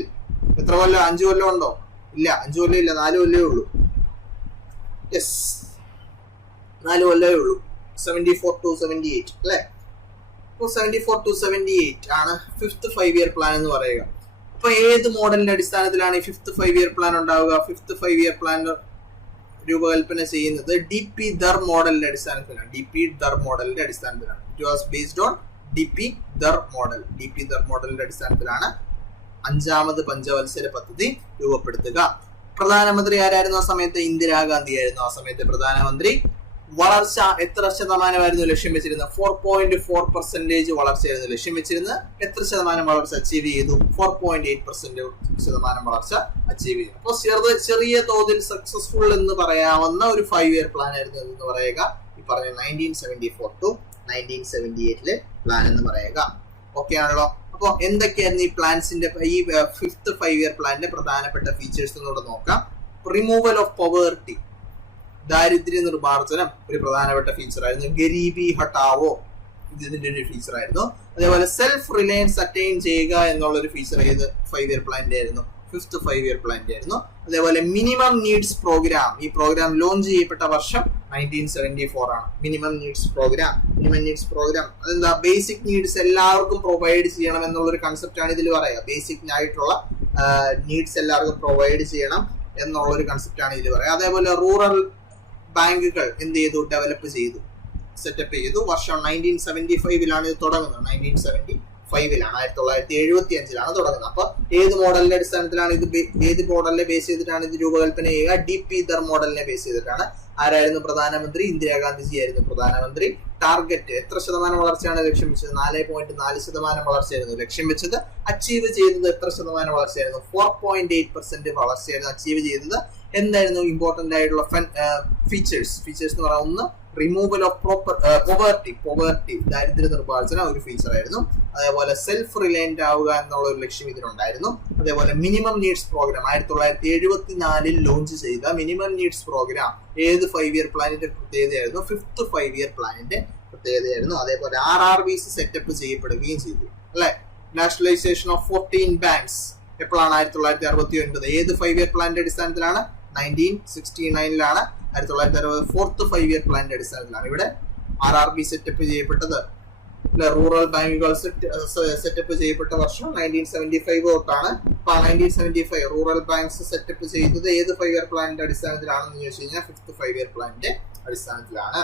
എത്ര കൊല്ലം? 5 കൊല്ലം ഉണ്ടോ? ഇല്ല, 5 കൊല്ലം ഇല്ല, 4 കൊല്ലമേ ഉള്ളൂ. യെസ്, 4 കൊല്ലമേ ഉള്ളൂ. 74 to 78 അല്ലെ. അപ്പോൾ 74 to 78 ആണ് ഫിഫ്ത്ത് 5 ഇയർ പ്ലാൻ എന്ന് പറയുക. അപ്പൊ ഏത് മോഡലിന്റെ അടിസ്ഥാനത്തിലാണ് ഈ ഫിഫ്ത്ത് 5 ഇയർ പ്ലാൻ ഉണ്ടാവുക? ഫിഫ്ത്ത് 5 ഇയർ പ്ലാൻ രൂപകൽപ്പന ചെയ്യുന്നത് DP ധർ മോഡലിന്റെ അടിസ്ഥാനത്തിലാണ്. DP ധർ മോഡലിന്റെ അടിസ്ഥാനത്തിലാണ്. It was based on DP Dhar model. DP Dhar മോഡലിന്റെ അടിസ്ഥാനത്തിലാണ് അഞ്ചാമത് പഞ്ചവത്സര പദ്ധതി രൂപപ്പെടുത്തുക. പ്രധാനമന്ത്രി ആരായിരുന്നു ആ സമയത്ത്? ഇന്ദിരാഗാന്ധി ആയിരുന്നു ആ സമയത്ത് പ്രധാനമന്ത്രി. വളർച്ച എത്ര ശതമാനമായിരുന്നു ലക്ഷ്യം വെച്ചിരുന്നത്? 4.4% വളർച്ചയായിരുന്നു ലക്ഷ്യം വെച്ചിരുന്നത്. എത്ര ശതമാനം വളർച്ച അച്ചീവ് ചെയ്തു? 4.8% വളർച്ച അച്ചീവ് ചെയ്തു. അപ്പോൾ ചെറിയ തോതിൽ സക്സസ്ഫുൾ എന്ന് പറയാവുന്ന ഒരു 5 ഇയർ പ്ലാൻ ആയിരുന്നു എന്ന് പറയുക. ഈ പറഞ്ഞ 1974 to 1978 പ്ലാൻ എന്ന് പറയുക. ഓക്കെ ആണല്ലോ. അപ്പോൾ എന്തൊക്കെയായിരുന്നു ഈ പ്ലാൻസിന്റെ, ഈ ഫിഫ്ത്ത് 5 ഇയർ പ്ലാനിന്റെ പ്രധാനപ്പെട്ട ഫീച്ചേഴ്സ് എന്നൂടെ നോക്കാം. റിമൂവൽ ഓഫ് പോവേർട്ടി, ദാരിദ്ര്യ നിർമ്മാർജ്ജനം ഒരു പ്രധാനപ്പെട്ട ഫീച്ചർ ആയിരുന്നു. ഗരീബി ഹട്ടാവോ ഇതിന്റെ ഒരു ഫീച്ചർ ആയിരുന്നു. അതേപോലെ സെൽഫ് റിലയൻസ് അറ്റൈൻ ചെയ്യുക എന്നുള്ള ഒരു ഫീച്ചർ ഏത് 5 ഇയർ പ്ലാനിന്റെ ആയിരുന്നു? ഫിഫ്ത്ത് 5 ഇയർ പ്ലാനിന്റെ ആയിരുന്നു. അതേപോലെ മിനിമം നീഡ്സ് പ്രോഗ്രാം, ഈ പ്രോഗ്രാം ലോഞ്ച് ചെയ്യപ്പെട്ട വർഷം 1974 ആണ്. മിനിമം നീഡ്സ് പ്രോഗ്രാം അതെന്താ? ബേസിക് നീഡ്സ് എല്ലാവർക്കും പ്രൊവൈഡ് ചെയ്യണം എന്നുള്ളൊരു കൺസെപ്റ്റ് ആണ് ഇതിൽ പറയുക. ബേസിക് ആയിട്ടുള്ള നീഡ്സ് എല്ലാവർക്കും പ്രൊവൈഡ് ചെയ്യണം എന്നുള്ളൊരു കൺസെപ്റ്റ് ആണ് ഇതിൽ പറയുക. അതേപോലെ റൂറൽ ബാങ്കുകൾ എന്ത് ചെയ്തു? ഡെവലപ്പ് ചെയ്തു, സെറ്റപ്പ് ചെയ്തു. വർഷം 1975 ഇത് തുടങ്ങുന്നത്. 1975 1975 തുടങ്ങുന്നത്. അപ്പൊ ഏത് മോഡലിന്റെ അടിസ്ഥാനത്തിലാണ് ഇത്? ഏത് മോഡലിനെ ബേസ് ചെയ്തിട്ടാണ് ഇത് രൂപകൽപ്പന ചെയ്യുക? DP ധർ മോഡലിനെ ബേസ് ചെയ്തിട്ടാണ്. ആരായിരുന്നു പ്രധാനമന്ത്രി? ഇന്ദിരാഗാന്ധിജി ആയിരുന്നു പ്രധാനമന്ത്രി. ടാർഗറ്റ് എത്ര ശതമാനം വളർച്ചയാണ് ലക്ഷ്യം വെച്ചത്? 4.4% വളർച്ചയായിരുന്നു ലക്ഷ്യം വെച്ചത്. അച്ചീവ് ചെയ്തത് എത്ര ശതമാനം വളർച്ചയായിരുന്നു? 4.8% വളർച്ചയായിരുന്നു അച്ചീവ് ചെയ്തത്. എന്തായിരുന്നു ഇമ്പോർട്ടന്റ് ആയിട്ടുള്ള ഫീച്ചേഴ്സ് എന്ന് പറയാം? ഒന്ന്, റിമൂവൽ ഓഫ് പോവേർട്ടി ദാരിദ്ര്യ നിർമ്മാർജ്ജനം ഒരു ഫീച്ചർ ആയിരുന്നു. അതേപോലെ സെൽഫ് റിലയന്റ് ആവുക എന്നുള്ള ഒരു ലക്ഷ്യം ഇതിനുണ്ടായിരുന്നു. അതേപോലെ മിനിമം നീഡ്സ് പ്രോഗ്രാം 1974 ലോഞ്ച് ചെയ്ത മിനിമം നീഡ്സ് പ്രോഗ്രാം ഏത് 5 ഇയർ പ്ലാനിന്റെ പ്രത്യേകതയായിരുന്നു? ഫിഫ്ത്ത് 5 ഇയർ പ്ലാനിന്റെ പ്രത്യേകതയായിരുന്നു. അതേപോലെ RRBs സെറ്റപ്പ് ചെയ്യപ്പെടുകയും ചെയ്തു അല്ലെ. നാഷണലൈസേഷൻ ഓഫ് 14 ബാങ്ക്സ് എപ്പോഴാണ്? 1969. ഏത് 5 ഇയർ പ്ലാനിന്റെ അടിസ്ഥാനത്തിലാണ്? 1969 1960 ഫോർത്ത് 5 ഇയർ പ്ലാനിന്റെ അടിസ്ഥാനത്തിലാണ് ഇവിടെ RRB സെറ്റപ്പ് ചെയ്യപ്പെട്ടത്. റൂറൽ ബാങ്കുകൾ സെറ്റപ്പ് ചെയ്യപ്പെട്ട വർഷം 1975 തൊട്ടാണ്. 1975 റൂറൽ ബാങ്ക്സ് സെറ്റപ്പ് ചെയ്തത് ഏത് 5 ഇയർ പ്ലാനിന്റെ അടിസ്ഥാനത്തിലാണെന്ന് ചോദിച്ചു കഴിഞ്ഞാൽ ഫിഫ്ത്ത് 5 ഇയർ പ്ലാനിന്റെ അടിസ്ഥാനത്തിലാണ്.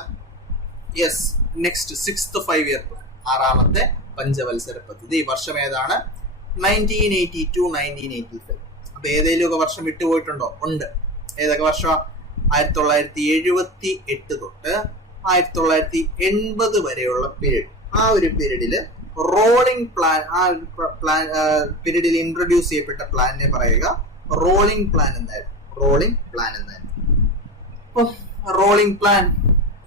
Yes, next 6th 5-year plan, ആറാമത്തെ പഞ്ചവത്സര പദ്ധതി. വർഷം ഏതാണ്? 1982-1985. അപ്പൊ ഏതെങ്കിലും ഒക്കെ വർഷം വിട്ടുപോയിട്ടുണ്ടോ? ഉണ്ട്. ഏതൊക്കെ വർഷം? 1978 തൊട്ട് 1980 വരെയുള്ള പീരീഡ്. ആ ഒരു പീരീഡില് റോളിംഗ് പ്ലാൻ, ആ പ്ലാൻ പീരീഡിൽ ഇൻട്രൊഡ്യൂസ് ചെയ്യപ്പെട്ട പ്ലാനിനെ പറയുക റോളിംഗ് പ്ലാൻ എന്നായിരുന്നു. റോളിംഗ് പ്ലാൻ എന്നായിരുന്നു. അപ്പൊ റോളിംഗ് പ്ലാൻ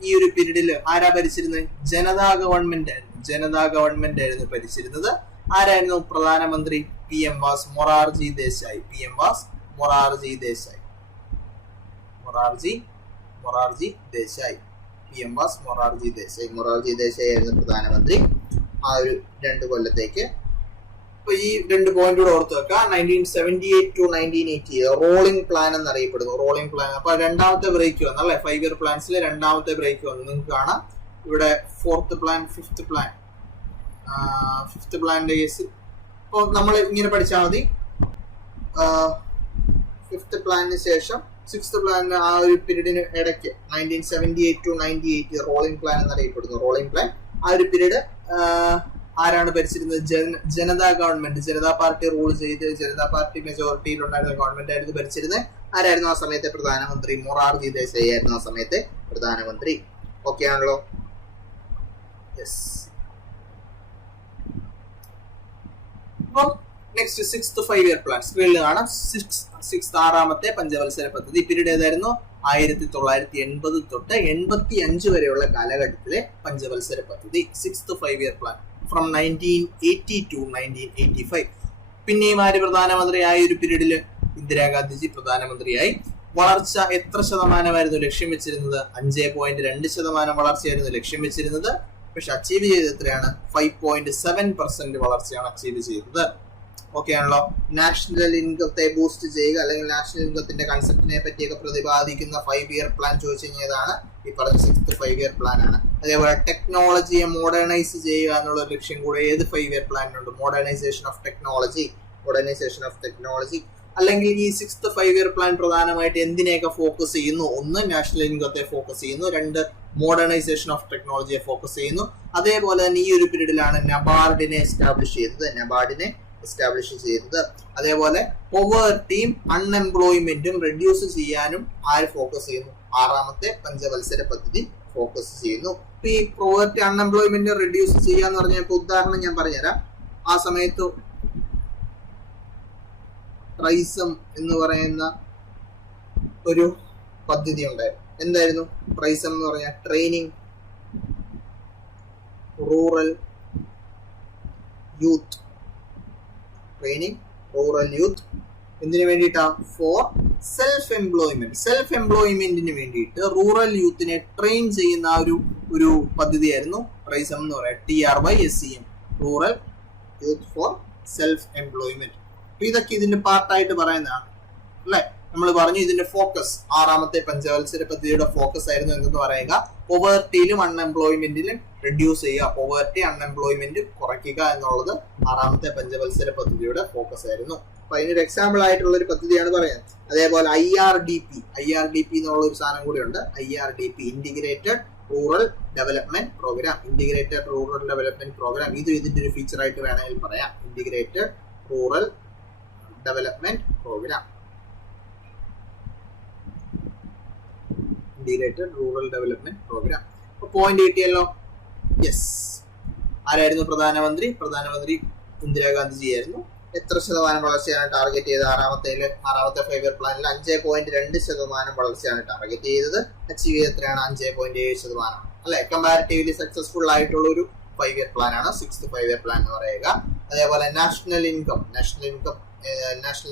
ഈ ഒരു പീരീഡിൽ ആരാ ഭരിച്ചിരുന്നത്? ജനതാ ഗവൺമെന്റ് ആയിരുന്നു. ജനതാ ഗവൺമെന്റ് ആയിരുന്നു ഭരിച്ചിരുന്നത്. ആരായിരുന്നു പ്രധാനമന്ത്രി? PM was Morarji Desai. PM was Morarji Desai. Morarji Desai. PM was Morarji Desai. Morarji Desai ആയിരുന്നു പ്രധാനമന്ത്രി ആ ഒരു 2 കൊല്ലത്തേക്ക്. അപ്പൊ ഈ 2 പോയിന്റ് കൂടെ ഓർത്ത് വെക്കുക. 1978-1980 റോളിംഗ് പ്ലാൻ എന്നറിയപ്പെടുന്നു. Rolling plan. അപ്പൊ രണ്ടാമത്തെ ബ്രേക്ക് വന്നു അല്ലെ? 5-year പ്ലാൻസിലെ രണ്ടാമത്തെ ബ്രേക്ക് വന്നു. നിങ്ങൾക്ക് കാണാം ഇവിടെ 4th plan, 5th plan. 5th പ്ലാനിന്റെ case ഇപ്പൊ നമ്മൾ ഇങ്ങനെ പഠിച്ചാൽ മതി. 5th പ്ലാനിന് ശേഷം 6th പ്ലാനിന് ആ ഒരു പീരീഡിന് ഇടയ്ക്ക് 1978-1980 റോളിംഗ് പ്ലാൻ എന്നറിയപ്പെടുന്നു. റോളിംഗ് പ്ലാൻ ആ ഒരു പീരീഡ് ആരാണ് ഭരിച്ചിരുന്നത്? Janata government. Janata party rule ചെയ്ത് ജനതാ പാർട്ടി മെജോറിറ്റിയിലുണ്ടായിരുന്ന ഗവൺമെന്റ് ആയിരുന്നു ഭരിച്ചിരുന്നത്. ആരായിരുന്നു ആ സമയത്തെ പ്രധാനമന്ത്രി? മൊറാർജി ദേശായി ആയിരുന്നു ആ സമയത്തെ പ്രധാനമന്ത്രി. ഓക്കെ ആണല്ലോ? യെസ്. അപ്പം നെക്സ്റ്റ് 6th 5-year പ്ലാൻ സ്ക്രീനിൽ കാണാം. 6th ആറാമത്തെ പഞ്ചവത്സര പദ്ധതി. പീരീഡ് ഏതായിരുന്നു? 1980 തൊട്ട് 85 വരെയുള്ള കാലഘട്ടത്തിലെ പഞ്ചവത്സര പദ്ധതി. 6th 5-year plan from 1980-1985. പിന്നെയും ആര് പ്രധാനമന്ത്രിയായ ഒരു പീരീഡില്? ഇന്ദിരാഗാന്ധിജി പ്രധാനമന്ത്രിയായി. വളർച്ച എത്ര ശതമാനമായിരുന്നു ലക്ഷ്യം വെച്ചിരുന്നത്? 5.2% വളർച്ചയായിരുന്നു ലക്ഷ്യം വെച്ചിരുന്നത്. പക്ഷെ അച്ചീവ് ചെയ്തത് എത്രയാണ്? 5.7% വളർച്ചയാണ് അച്ചീവ് ചെയ്തത്. ഓക്കെ ആണല്ലോ? നാഷണൽ ഇൻകത്തെ ബൂസ്റ്റ് ചെയ്യുക അല്ലെങ്കിൽ നാഷണൽ ഇൻകത്തിന്റെ കൺസെപ്റ്റിനെ പറ്റിയൊക്കെ പ്രതിപാദിക്കുന്ന 5-year പ്ലാൻ ചോദിച്ചു കഴിഞ്ഞതാണ് ഈ പറഞ്ഞ 6th 5-year പ്ലാൻ ആണ്. അതേപോലെ ടെക്നോളജിയെ മോഡേണൈസ് ചെയ്യുക എന്നുള്ള ലക്ഷ്യം കൂടെ ഏത് 5-year പ്ലാനിനുണ്ട്? Modernisation of technology. അല്ലെങ്കിൽ ഈ 6th 5-year പ്ലാൻ പ്രധാനമായിട്ട് എന്തിനെയൊക്കെ ഫോക്കസ് ചെയ്യുന്നു? 1 നാഷണൽ ഇൻകത്തെ ഫോക്കസ് ചെയ്യുന്നു. 2 മോഡേണൈസേഷൻ ഓഫ് ടെക്നോളജിയെ ഫോക്കസ് ചെയ്യുന്നു. അതേപോലെ തന്നെ ഈ ഒരു പീരീഡിലാണ് നബാർഡിനെ എസ്റ്റാബ്ലിഷ് ചെയ്തത്. അതേപോലെ പോവേർട്ടിയും അൺഎംപ്ലോയ്മെന്റും റെഡ്യൂസ് ചെയ്യാനും ആര് ഫോക്കസ് ചെയ്യുന്നു? ആറാമത്തെ പഞ്ചവത്സര പദ്ധതി ഫോക്കസ് ചെയ്യുന്നു. ഇപ്പൊ ഈ പോവേർട്ടി അൺഎംപ്ലോയ്മെന്റ് റെഡ്യൂസ് ചെയ്യാന്ന് പറഞ്ഞാൽ ഉദാഹരണം ഞാൻ പറഞ്ഞുതരാം. ആ സമയത്ത് പ്രൈസം എന്ന് പറയുന്ന ഒരു പദ്ധതി ഉണ്ടായിരുന്നു. എന്തായിരുന്നു പ്രൈസം എന്ന് പറഞ്ഞാൽ? Training rural youth. എന്തിനു വേണ്ടിയിട്ടാ? ഫോർ സെൽഫ് എംപ്ലോയ്മെന്റിന് വേണ്ടിയിട്ട് റൂറൽ യൂത്തിനെ ട്രെയിൻ ചെയ്യുന്ന ഒരു പദ്ധതിയായിരുന്നു പ്രൈസം എന്ന് പറയാം. TRYSEM, rural youth for self employment. ഇതൊക്കെ ഇതിന്റെ പാർട്ടായിട്ട് പറയുന്നതാണ് അല്ലെ? നമ്മൾ പറഞ്ഞു ഇതിന്റെ ഫോക്കസ് ആറാമത്തെ പഞ്ചവത്സര പദ്ധതിയുടെ ഫോക്കസ് ആയിരുന്നു എന്തെന്ന് പറയുക? പോവേർട്ടിയിലും അൺഎംപ്ലോയ്മെന്റിലും റെഡ്യൂസ് ചെയ്യുക, പോവേർട്ടി അൺഎംപ്ലോയ്മെന്റ് കുറയ്ക്കുക എന്നുള്ളത് ആറാമത്തെ പഞ്ചവത്സര പദ്ധതിയുടെ ഫോക്കസ് ആയിരുന്നു. അപ്പൊ അതിനൊരു എക്സാമ്പിൾ ആയിട്ടുള്ള ഒരു പദ്ധതിയാണ് പറയുന്നത്. അതേപോലെ IRDP എന്നുള്ള ഒരു സാധനം കൂടി ഉണ്ട്. IRDP, integrated rural development programme. ഇത് ഇതിന്റെ ഒരു ഫീച്ചർ ആയിട്ട് വേണമെങ്കിൽ പറയാം. Integrated rural development programme. അപ്പൊ പോയിന്റ് കിട്ടിയല്ലോ. യെസ്. ആരായിരുന്നു പ്രധാനമന്ത്രി? ഇന്ദിരാഗാന്ധിജി ആയിരുന്നു. എത്ര ശതമാനം വളർച്ചയാണ് ടാർഗറ്റ് ചെയ്തത്? ആറാമത്തെ 5-year പ്ലാനിൽ 5.2% വളർച്ചയാണ് ടാർഗറ്റ് ചെയ്തത്. അച്ചീവ് ചെയ്ത് എത്രയാണ്? 5.7% അല്ലെ? കമ്പാരിറ്റീവ്ലി സക്സസ്ഫുൾ ആയിട്ടുള്ള ഒരു 5-year പ്ലാൻ ആണ് 6th 5-year പ്ലാൻ എന്ന് പറയുക. അതേപോലെ നാഷണൽ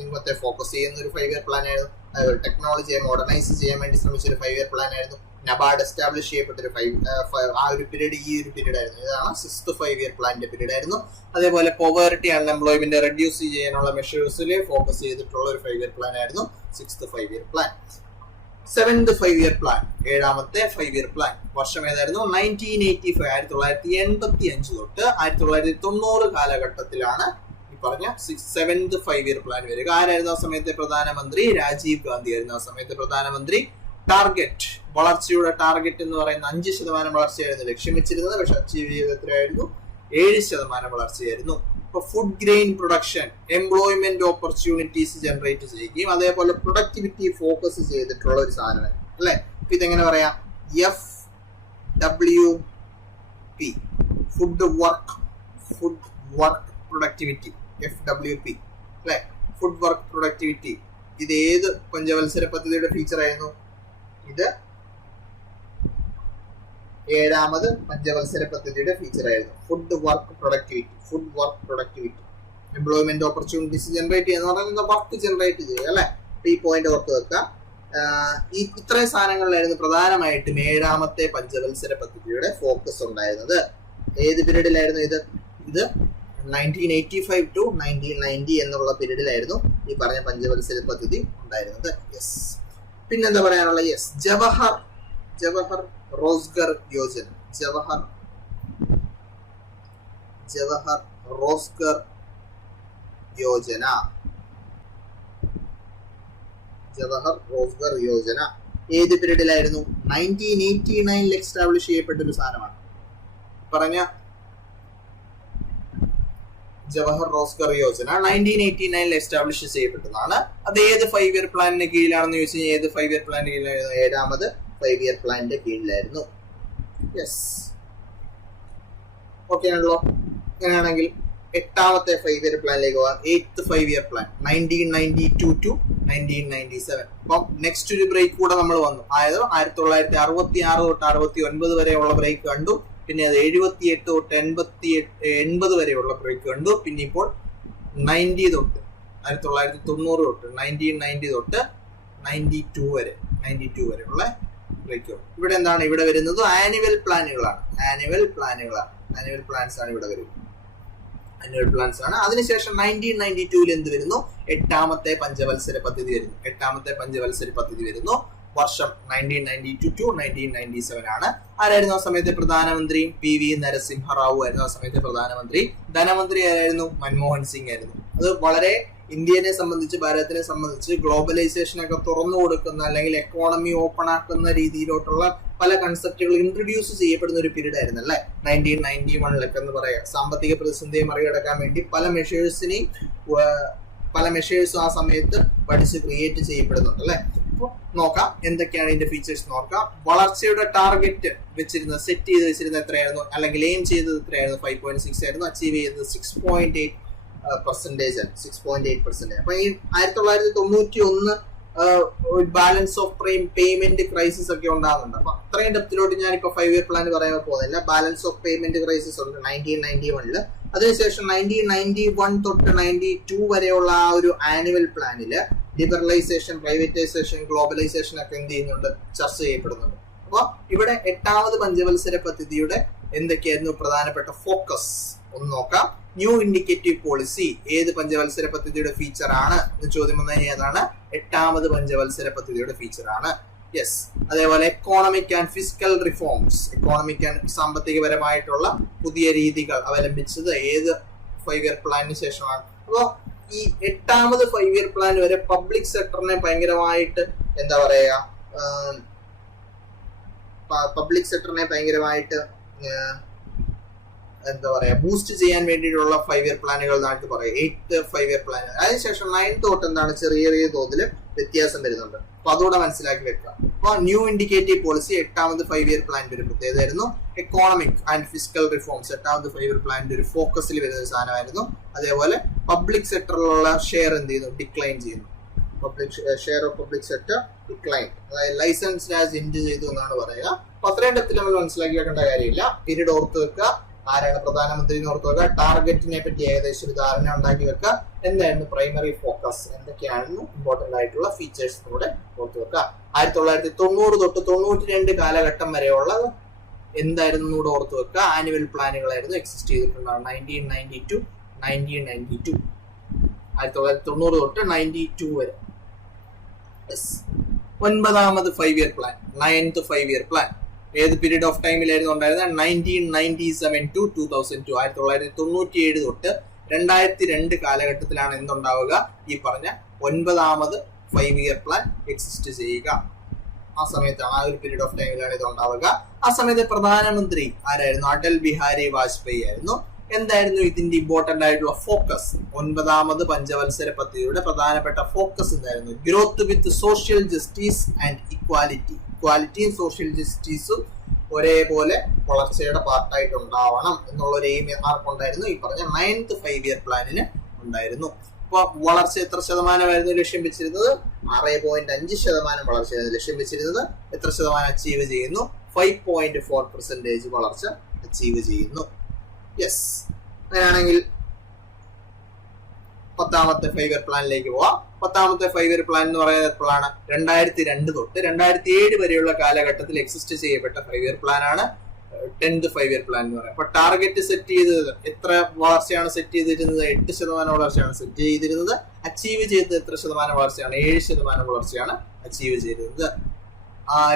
ഇൻകത്തെ ഫോക്കസ് ചെയ്യുന്ന ഒരു 5-year പ്ലാൻ ആയിരുന്നു. ടെക്നോളജിയെ മോഡേണൈസ് ചെയ്യാൻ വേണ്ടി ശ്രമിച്ച ഒരു 5-year പ്ലാൻ ആയിരുന്നു. നബാർഡ് എസ്റ്റാബ്ലിഷ് ചെയ്യപ്പെട്ട ആ ഒരു പീരീഡ് ഈ ഒരു പീരീഡ് ആയിരുന്നു. ഇതാണ് 6th 5-year പ്ലാനിന്റെ പീരീഡ് ആയിരുന്നു. അതേപോലെ പോവേർട്ടി അൺഎംപ്ലോയ്മെന്റ് റെഡ്യൂസ് ചെയ്യാനുള്ള മെഷേഴ്സിൽ ഫോക്കസ് ചെയ്തിട്ടുള്ള ഒരു 5-year പ്ലാൻ ആയിരുന്നു 6th 5-year plan. 7th 5-year plan, ഏഴാമത്തെ 5-year പ്ലാൻ. വർഷം ഏതായിരുന്നു? 1985 തൊട്ട് 1990 കാലഘട്ടത്തിലാണ് ഈ പറഞ്ഞ 7th 5-year പ്ലാൻ വരിക. ആരായിരുന്നു ആ സമയത്തെ പ്രധാനമന്ത്രി? രാജീവ് ഗാന്ധി ആയിരുന്നു ആ സമയത്തെ പ്രധാനമന്ത്രി. ടാർഗറ്റ്, വളർച്ചയുടെ ടാർഗറ്റ് എന്ന് പറയുന്ന 5% വളർച്ചയായിരുന്നു ലക്ഷ്യം വെച്ചിരുന്നത്. പക്ഷെ അച്ചീവ് ചെയ്തത് എത്രയായിരുന്നു? 7% വളർച്ചയായിരുന്നു. ഇപ്പൊ food grain production employment opportunities generate ചെയ്യുകയും അതേപോലെ പ്രൊഡക്ടിവിറ്റി ഫോക്കസ് ചെയ്തിട്ടുള്ള ഒരു സാധനമാണ് അല്ലെ. അപ്പൊ ഇതെങ്ങനെ പറയാം? FWP, food work productivity, FWP അല്ലെ, ഫുഡ് വർക്ക് പ്രൊഡക്ടിവിറ്റി. ഇത് ഏത് പഞ്ചവത്സര പദ്ധതിയുടെ ഫീച്ചർ ആയിരുന്നു? ഇത് 7ാമത് പഞ്ചവത്സര പദ്ധതിയുടെ ഫീച്ചർ ആയിരുന്നു. Food work productivity employment opportunities generate ചെയ്യുന്ന പറഞ്ഞാൽ വർക്ക് ജനറേറ്റ് ചെയ്യുക അല്ലെ. ഈ പോയിന്റ് ഓർത്ത് വെക്കുക. ഇത്രയും സാധനങ്ങളിലായിരുന്നു പ്രധാനമായിട്ടും 7ാമത്തെ പഞ്ചവത്സര പദ്ധതിയുടെ ഫോക്കസ് ഉണ്ടായിരുന്നത്. ഏത് പീരീഡിലായിരുന്നു ഇത്? 1985 to 1990 എന്നുള്ള പീരീഡിലായിരുന്നു ഈ പറഞ്ഞ പഞ്ചവത്സര പദ്ധതി ഉണ്ടായിരുന്നത്. യെസ്. പിന്നെന്താ പറയാനുള്ള? യെസ്, ജവഹർ റോസ്ഗർ യോജന. ജവഹർ റോസ്ഗർ യോജന ഏത് പീരീഡിലായിരുന്നു? 1989 എസ്റ്റാബ്ലിഷ് ചെയ്യപ്പെട്ട ഒരു സാധനമാണ്. പറഞ്ഞ ജവഹർ റോസ്ഗർ യോജന 1989 എസ്റ്റാബ്ലിഷ് ചെയ്യപ്പെട്ടതാണ്. അത് ഏത് 5 ഇയർ പ്ലാനിന്റെ കീഴിലാണെന്ന് ചോദിച്ചു കഴിഞ്ഞാൽ ഏത് 5 ഇയർ പ്ലാനിന്റെ കീഴിലായിരുന്നു? 7ാമത് 5 ഇയർ പ്ലാനിന്റെ കീഴിലായിരുന്നു. യെസ്, ഓക്കെ ആണല്ലോ. അങ്ങനെയാണെങ്കിൽ 8ാമത്തെ 5 ഇയർ പ്ലാനിലേക്ക് പോകാം. 8th 5 year plan 1992 to 1997. അപ്പം നെക്സ്റ്റ് ഒരു ബ്രേക്ക് കൂടെ നമ്മൾ വന്നു. അതായത് 1966 തൊട്ട് 69 വരെയുള്ള ബ്രേക്ക് കണ്ടു. പിന്നെ അത് 78 തൊട്ട് 80 വരെയുള്ള ബ്രേക്ക് കണ്ടു. പിന്നെ ഇപ്പോൾ 1990 തൊട്ട് 1990 തൊട്ട് 92 വരെയുള്ള ബ്രേക്ക്. ഇവിടെ എന്താണ് ഇവിടെ വരുന്നത്? ആനുവൽ പ്ലാനുകളാണ്. ആനുവൽ പ്ലാൻസ് ആണ് ഇവിടെ വരുന്നത്. ആനുവൽ പ്ലാൻസ് ആണ്. അതിനുശേഷം 1992 എന്ത് വരുന്നു? 8ാമത്തെ പഞ്ചവത്സര പദ്ധതി വരുന്നു. വർഷം 1992 to 1997 ആണ്. ആരായിരുന്നു ആ സമയത്തെ പ്രധാനമന്ത്രി? PV നരസിംഹറാവു ആയിരുന്നു ആ സമയത്തെ പ്രധാനമന്ത്രി. ധനമന്ത്രി ആരായിരുന്നു? മൻമോഹൻ സിംഗ് ആയിരുന്നു. അത് വളരെ ഇന്ത്യനെ സംബന്ധിച്ച്, ഭാരതത്തിനെ സംബന്ധിച്ച് ഗ്ലോബലൈസേഷൻ ഒക്കെ തുറന്നു കൊടുക്കുന്ന അല്ലെങ്കിൽ എക്കോണമി ഓപ്പൺ ആക്കുന്ന രീതിയിലോട്ടുള്ള പല കൺസെപ്റ്റുകൾ ഇൻട്രൊഡ്യൂസ് ചെയ്യപ്പെടുന്ന ഒരു പീരീഡ് ആയിരുന്നു അല്ലെ. 1991 എന്ന് പറയാം. സാമ്പത്തിക പ്രതിസന്ധിയെ മറികടക്കാൻ വേണ്ടി പല മെഷേഴ്സും ആ സമയത്ത് പഠിച്ച് ക്രിയേറ്റ് ചെയ്യപ്പെടുന്നുണ്ട് അല്ലെ. നോക്കാം എന്തൊക്കെയാണ് ഇതിന്റെ ഫീച്ചേഴ്സ് നോക്കാം. വളർച്ചയുടെ ടാർഗറ്റ് സെറ്റ് ചെയ്ത് വെച്ചിരുന്ന എത്രയായിരുന്നു? അല്ലെങ്കിൽ എയിം ചെയ്തത് എത്രയായിരുന്നു? 5.6 ആയിരുന്നു. അച്ചീവ് ചെയ്തത് 6.8%. അപ്പൊ ഈ 1991 ബാലൻസ് ഓഫ് പേയ്മെന്റ് ക്രൈസിസ് ഒക്കെ ഉണ്ടാകുന്നുണ്ട്. അപ്പൊ അത്രയും ഡെപ്തിലോട്ട് ഞാനിപ്പോ 5 ഇയർ പ്ലാൻ പറയാൻ പോകുന്നില്ല. ബാലൻസ് ഓഫ് പേയ്മെന്റ് ക്രൈസിസ് ഉണ്ട് 1991. അതിനുശേഷം 1991 തൊട്ട് 92 വരെയുള്ള ആ ഒരു ആനുവൽ പ്ലാനില് ലിബറലൈസേഷൻ, പ്രൈവറ്റൈസേഷൻ, ഗ്ലോബലൈസേഷൻ ഒക്കെ എന്ത് ചെയ്യുന്നുണ്ട്? ചർച്ച ചെയ്യപ്പെടുന്നുണ്ട്. അപ്പൊ ഇവിടെ 8ാമത് പഞ്ചവത്സര പദ്ധതിയുടെ എന്തൊക്കെയായിരുന്നു പ്രധാനപ്പെട്ട ഫോക്കസ് ഒന്ന് നോക്കാം. ന്യൂ ഇൻഡിക്കേറ്റീവ് പോളിസി ഏത് പഞ്ചവത്സര പദ്ധതിയുടെ ഫീച്ചർ ആണ് എന്ന് ചോദ്യം വന്നാൽ ഏതാണ്? 8ാമത് പഞ്ചവത്സര പദ്ധതിയുടെ ഫീച്ചർ ആണ്. യെസ്. അതേപോലെ എക്കോണമിക് ആൻഡ് ഫിസ്ക്കൽ റിഫോംസ്, സാമ്പത്തികപരമായിട്ടുള്ള പുതിയ രീതികൾ അവലംബിച്ചത് ഏത് 5 ഇയർ പ്ലാനിന് ശേഷമാണ്? അപ്പോൾ ഈ 8ാമത് 5 ഇയർ പ്ലാൻ വരെ പബ്ലിക് സെക്ടറിനെ ഭയങ്കരമായിട്ട് ബൂസ്റ്റ് ചെയ്യാൻ വേണ്ടിയിട്ടുള്ള 5 ഇയർ പ്ലാനുകൾ നാട്ടിൽ പറയാം. 8th 5 year plan. അതിനുശേഷം 9th തൊട്ട് എന്താണ് ചെറിയ തോതിൽ വ്യത്യാസം വരുന്നുണ്ട്. അപ്പൊ അതുകൂടെ മനസ്സിലാക്കി വെക്കുക. അപ്പൊ ന്യൂ ഇൻഡിക്കേറ്റീവ് പോളിസി 8ാമത് 5 ഇയർ പ്ലാനിന്റെ ഒരു പ്രത്യേകതയായിരുന്നു. എക്കോണമിക് ആൻഡ് ഫിസ്ക്കൽ റിഫോംസ് 8ാമത് 5 ഇയർ പ്ലാനിന്റെ ഒരു ഫോക്കസിൽ വരുന്ന ഒരു സാധനമായിരുന്നു. അതേപോലെ പബ്ലിക് സെക്ടറിലുള്ള ഷെയർ എന്ത് ചെയ്യുന്നു? ഡിക്ലൈൻ ചെയ്യുന്നു. Share of public sector decline, അതായത് ലൈസൻസ് ആസ് എൻഡ് ചെയ്തു എന്നാണ് പറയുക. അപ്പൊ അത്രയും ഡെപ്തിൽ നമ്മൾ മനസ്സിലാക്കി വെക്കേണ്ട കാര്യമില്ല. പീരീഡ് ഓർത്ത് വെക്കുക. ആരാണ് പ്രധാനമന്ത്രി എന്ന് ഓർത്ത് വെക്കുക. ടാർഗറ്റിനെ പറ്റി ഏകദേശം ഒരു ധാരണ ഉണ്ടാക്കി വെക്കുക. എന്തായിരുന്നു പ്രൈമറി ഫോക്കസ്, എന്തൊക്കെയാണെന്ന് ഇമ്പോർട്ടന്റ് ആയിട്ടുള്ള ഫീച്ചേഴ്സ് കൂടെ ഓർത്ത് വെക്കുക. 1990 തൊട്ട് 92 കാലഘട്ടം വരെയുള്ള എന്തായിരുന്നു കൂടെ ഓർത്ത് വെക്കുക. ആനുവൽ പ്ലാനുകളായിരുന്നു എക്സിസ്റ്റ് ചെയ്തിട്ടുണ്ടാകും. 1992 1990 തൊട്ട് 92 വരെ. 9ാമത് 5 year plan 9th 5 year plan ഏത് പീരീഡ് ഓഫ് ടൈമിലായിരുന്നു ഉണ്ടായിരുന്നത്? 1997 to 2002. 1997 തൊട്ട് 2002 കാലഘട്ടത്തിലാണ് എന്തുണ്ടാവുക? ഈ പറഞ്ഞ 9ാമത് 5 ഇയർ പ്ലാൻ എക്സിസ്റ്റ് ചെയ്യുക. ആ സമയത്താണ്, ആ ഒരു പീരീഡ് ഓഫ് ടൈമിലാണ് ഇത് ഉണ്ടാവുക. ആ സമയത്ത് പ്രധാനമന്ത്രി ആരായിരുന്നു? അടൽ ബിഹാരി വാജ്പേയി ആയിരുന്നു. എന്തായിരുന്നു ഇതിന്റെ ഇമ്പോർട്ടന്റ് ആയിട്ടുള്ള ഫോക്കസ്? 9ാമത് പഞ്ചവത്സര പദ്ധതിയുടെ പ്രധാനപ്പെട്ട ഫോക്കസ് എന്തായിരുന്നു? Growth with social justice and equality. ഇക്വാലിറ്റിയും സോഷ്യൽ ജസ്റ്റിസും ഒരേപോലെ വളർച്ചയുടെ പാർട്ടായിട്ട് ഉണ്ടാവണം എന്നുള്ള ഒരു എയിം ആർക്കുണ്ടായിരുന്നു? ഈ പറഞ്ഞ 9th 5-year പ്ലാനിന് ഉണ്ടായിരുന്നു. അപ്പൊ വളർച്ച എത്ര ശതമാനമായിരുന്നു ലക്ഷ്യം വെച്ചിരുന്നത്? 6.5% വളർച്ചയായിരുന്നു ലക്ഷ്യം വെച്ചിരുന്നത്. എത്ര ശതമാനം അച്ചീവ് ചെയ്യുന്നു? 5.4% വളർച്ച അച്ചീവ് ചെയ്യുന്നു. യെസ്. അങ്ങനെയാണെങ്കിൽ 10ാമത്തെ 5-year പ്ലാനിലേക്ക് പോവാം. 10ാമത്തെ 5-year പ്ലാൻ എന്ന് പറയുന്നത് എപ്പോഴാണ്? 2002 തൊട്ട് 2007 വരെയുള്ള കാലഘട്ടത്തിൽ എക്സിസ്റ്റ് ചെയ്യപ്പെട്ട 5-year പ്ലാൻ ആണ് 10th 5-year പ്ലാൻ എന്ന് പറയുന്നത്. അപ്പൊ ടാർഗറ്റ് സെറ്റ് ചെയ്തത് എത്ര വളർച്ചയാണ് സെറ്റ് ചെയ്തിരുന്നത്? 8% വളർച്ചയാണ് സെറ്റ് ചെയ്തിരുന്നത്. അച്ചീവ് ചെയ്തത് എത്ര ശതമാനം വളർച്ചയാണ്? 7% വളർച്ചയാണ് അച്ചീവ് ചെയ്തിരുന്നത്.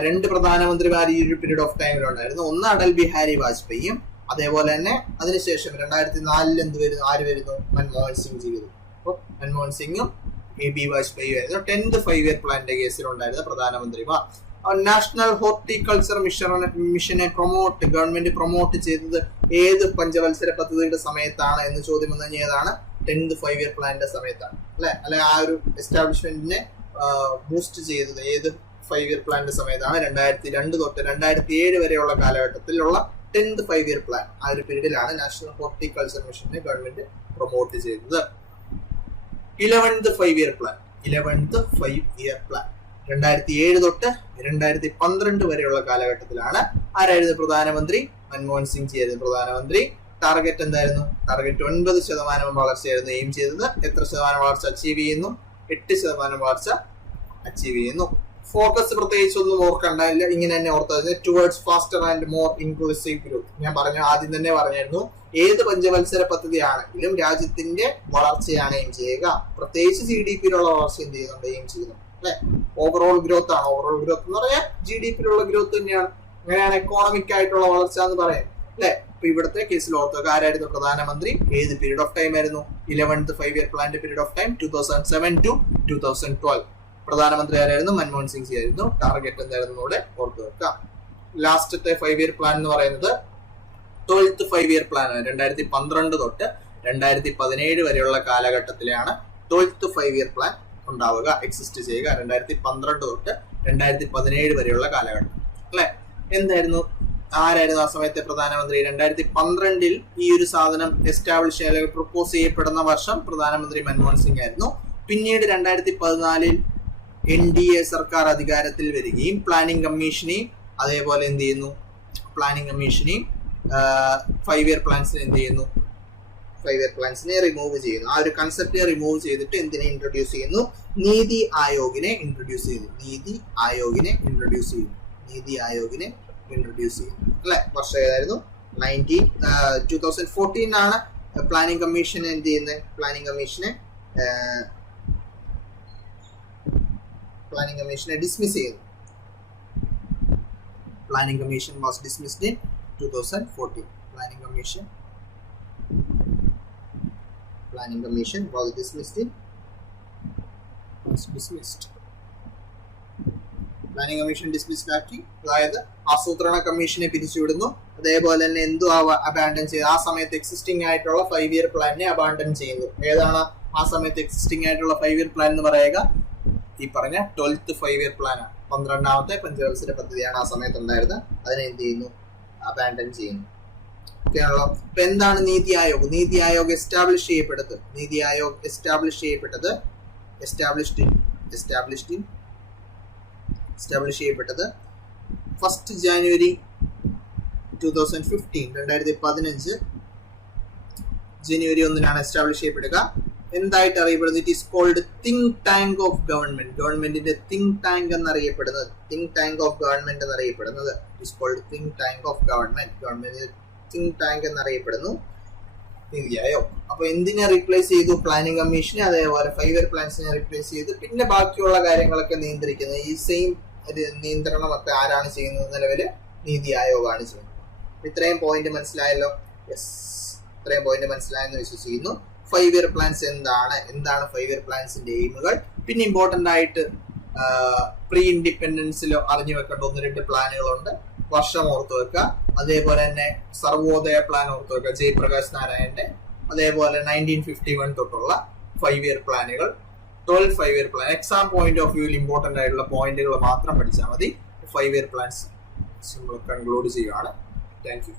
2 പ്രധാനമന്ത്രിമാർ ഈ ഒരു പീരീഡ് ഓഫ് ടൈമിൽ ഉണ്ടായിരുന്നു. ഒന്ന് അടൽ ബിഹാരി വാജ്പേയിയും, അതേപോലെ തന്നെ അതിനുശേഷം 2004 എന്ത് വരുന്നു? ആര് വരുന്നു? മൻമോഹൻ സിംഗ് ചെയ്തു. അപ്പോൾ മൻമോഹൻ സിംഗും AB വാജ്പേയി ആയിരുന്നു 10th 5-year പ്ലാനിന്റെ കേസിൽ ഉണ്ടായിരുന്ന പ്രധാനമന്ത്രിമാർ. നാഷണൽ ഹോർട്ടിക്കൾച്ചർ മിഷനെ ഗവൺമെന്റ് പ്രൊമോട്ട് ചെയ്തത് ഏത് പഞ്ചവത്സര പദ്ധതിയുടെ സമയത്താണ് എന്ന് ചോദ്യം വന്നു കഴിഞ്ഞാൽ ഏതാണ്? 10th 5-year പ്ലാനിന്റെ സമയത്താണ് അല്ലെ. ആ ഒരു എസ്റ്റാബ്ലിഷ്മെന്റിനെ ബൂസ്റ്റ് ചെയ്തത് ഏത് 5-year പ്ലാനിന്റെ സമയത്താണ്? 2002 തൊട്ട് 2007 വരെയുള്ള കാലഘട്ടത്തിലുള്ള 10th 5-year പ്ലാൻ. ആ ഒരു പീരീഡിലാണ് നാഷണൽ ഹോർട്ടിക്കൾച്ചർ മിഷനെ ഗവൺമെന്റ് പ്രൊമോട്ട് ചെയ്തത്. 11th 5-year plan. 11th 5-year plan 2007 തൊട്ട് 2012 വരെയുള്ള കാലഘട്ടത്തിലാണ്. ആരായിരുന്നു പ്രധാനമന്ത്രി? മൻമോഹൻ സിംഗ് ചെയ്തിരുന്നു പ്രധാനമന്ത്രി. ടാർഗറ്റ് എന്തായിരുന്നു? ടാർഗറ്റ് 9% വളർച്ചയായിരുന്നു എയിം ചെയ്തത്. എത്ര ശതമാനം വളർച്ച അച്ചീവ് ചെയ്യുന്നു? 8% വളർച്ച അച്ചീവ് ചെയ്യുന്നു. ഫോക്കസ് പ്രത്യേകിച്ച് ഒന്നും ഓർക്കണ്ട, ഇങ്ങനെ തന്നെ ഓർത്തത് towards faster and more inclusive growth. ഞാൻ ആദ്യം തന്നെ പറഞ്ഞായിരുന്നു, ഏത് പഞ്ചവത്സര പദ്ധതി ആണെങ്കിലും രാജ്യത്തിന്റെ വളർച്ചയാണ് എയിം ചെയ്യുക. പ്രത്യേകിച്ച് GDP-യിലുള്ള വളർച്ച എന്ത് ചെയ്യുന്നുണ്ട്? എയിം ചെയ്യുന്നു അല്ലെ. ഓവറോൾ ഗ്രോത്ത് ആണ്. ഓവറോൾ ഗ്രോത്ത് എന്ന് പറയാൻ GDP-യിലുള്ള ഗ്രോത്ത് തന്നെയാണ്. അങ്ങനെയാണ് എക്കോണമിക് ആയിട്ടുള്ള വളർച്ച എന്ന് പറയാം അല്ലെ. അപ്പൊ ഇവിടുത്തെ കേസിൽ ഓർത്തത് ആരായിരുന്നു പ്രധാനമന്ത്രി? ഏത് പീരീഡ് ഓഫ് ടൈം ആയിരുന്നു? 11th 5-year പ്ലാന്റെ പീരീഡ് ഓഫ് ടൈം 2007 to 2012. പ്രധാനമന്ത്രി ആരായിരുന്നു? മൻമോഹൻ സിംഗ് ആയിരുന്നു. ടാർഗറ്റ് എന്തായിരുന്നു കൂടെ ഓർത്തു വെക്കാം. ലാസ്റ്റത്തെ 5-year പ്ലാൻ എന്ന് പറയുന്നത് 12th 5-year പ്ലാൻ ആണ്. 2012 തൊട്ട് 2017 വരെയുള്ള കാലഘട്ടത്തിലാണ് 12th 5-year പ്ലാൻ ഉണ്ടാവുക, എക്സിസ്റ്റ് ചെയ്യുക. 2012 തൊട്ട് 2017 വരെയുള്ള കാലഘട്ടം അല്ലെ. എന്തായിരുന്നു? ആരായിരുന്നു ആ സമയത്തെ പ്രധാനമന്ത്രി? 2012 ഈ ഒരു സാധനം എസ്റ്റാബ്ലിഷ് അല്ലെങ്കിൽ പ്രപ്പോസ് ചെയ്യപ്പെടുന്ന വർഷം പ്രധാനമന്ത്രി മൻമോഹൻ സിംഗ് ആയിരുന്നു. പിന്നീട് 2014 NDA സർക്കാർ അധികാരത്തിൽ വരികയും പ്ലാനിംഗ് കമ്മീഷനെയും അതേപോലെ എന്ത് ചെയ്യുന്നു? പ്ലാനിംഗ് കമ്മീഷനെയും 5-year പ്ലാൻസിനെ എന്ത് ചെയ്യുന്നു? 5-year പ്ലാൻസിനെ റിമൂവ് ചെയ്യുന്നു. ആ ഒരു കൺസെപ്റ്റ് റിമൂവ് ചെയ്തിട്ട് എന്തിനെ ഇൻട്രൊഡ്യൂസ് ചെയ്യുന്നു? നീതി ആയോഗിനെ ഇൻട്രൊഡ്യൂസ് ചെയ്യുന്നു. നീതി ആയോഗിനെ ഇൻട്രൊഡ്യൂസ് ചെയ്യുന്നു അല്ലെ. വർഷം ഏതായിരുന്നു? 2014 ആണ് പ്ലാനിംഗ് കമ്മീഷൻ എന്ത് ചെയ്യുന്നത്? പ്ലാനിംഗ് കമ്മീഷനെ ഡിസ്മിസ് ചെയ്യുന്നു. Planning commission was dismissed in 2014. Planning Commission was dismissed. Planning commission dismissed ആക്കി. അതായത് ആസൂത്രണ കമ്മീഷനെ പിരിച്ചുവിടുന്നു. അതേപോലെ തന്നെ എന്തോ അബാൻഡൻ ചെയ്തു. ആ സമയത്ത് എക്സിസ്റ്റിംഗ് ആയിട്ടുള്ള 5-year പ്ലാനിനെ അബാൻഡൻ ചെയ്യുന്നു. ഏതാണ് ആ സമയത്ത് എക്സിസ്റ്റിംഗ് ആയിട്ടുള്ള 5-year പ്ലാൻ എന്ന് പറയുക? ഈ പറഞ്ഞ 12th 5-year പ്ലാൻ ആണ്. 12ാമത്തെ പഞ്ചവത്സര പദ്ധതിയാണ് ആ സമയത്ത് ഉണ്ടായിരുന്നത്. അതിനെ എന്ത് ചെയ്യുന്നു? അബാൻഡൻ ചെയ്യുന്നു. ഒക്കെയാണല്ലോ. അപ്പൊ എന്താണ് നീതി ആയോഗ്? നീതി ആയോഗ് എസ്റ്റാബ്ലിഷ് ചെയ്യപ്പെട്ടത് 1st January 2015 2015 ജനുവരി 1 എസ്റ്റാബ്ലിഷ് ചെയ്യപ്പെടുക. എന്തായിട്ട് അറിയപ്പെടുന്നത്? It is called think tank of government. ഗവൺമെന്റിന്റെ തിങ്ക് ടാങ്ക് എന്നറിയപ്പെടുന്നത് ഗവൺമെന്റിന്റെ തിങ്ക് ടാങ്ക് എന്നറിയപ്പെടുന്നു നീതി ആയോഗ്. അപ്പൊ എന്തിനെ റീപ്ലേസ് ചെയ്തു? പ്ലാനിംഗ് കമ്മീഷനെ അതേപോലെ 5-year പ്ലാൻസിനെ റീപ്ലേസ് ചെയ്തു. പിന്നെ ബാക്കിയുള്ള കാര്യങ്ങളൊക്കെ നിയന്ത്രിക്കുന്നത് ഈ സെയിം നിയന്ത്രണമൊക്കെ ആരാണ് ചെയ്യുന്നത്? നിലവില് നീതി ആയോഗാണ് ചെയ്യുന്നത്. ഇത്രയും പോയിന്റ് മനസ്സിലായല്ലോ? യെസ്, ഇത്രയും പോയിന്റ് മനസ്സിലായെന്ന് വിശ്വസിക്കുന്നു. 5-year പ്ലാൻസ് എന്താണ് 5-year പ്ലാൻസിന്റെ എയിമുകൾ, പിന്നെ ഇമ്പോർട്ടന്റ് ആയിട്ട് പ്രീ ഇൻഡിപെൻഡൻസിൽ അറിഞ്ഞു വെക്കേണ്ട 1-2 പ്ലാനുകളുണ്ട്. വർഷം ഓർത്ത് വെക്കുക. അതേപോലെ തന്നെ സർവോദയ പ്ലാൻ ഓർത്ത് വെക്കുക, ജയപ്രകാശ് നാരായണന്റെ. അതേപോലെ 1951 തൊട്ടുള്ള 5-year പ്ലാനുകൾ, 12 5-year plan. Exam point of വ്യൂവിൽ ഇമ്പോർട്ടന്റ് ആയിട്ടുള്ള പോയിന്റുകൾ മാത്രം പഠിച്ചാൽ മതി. 5-year പ്ലാൻസ് കൺക്ലൂഡ് ചെയ്യുകയാണ്. Thank you.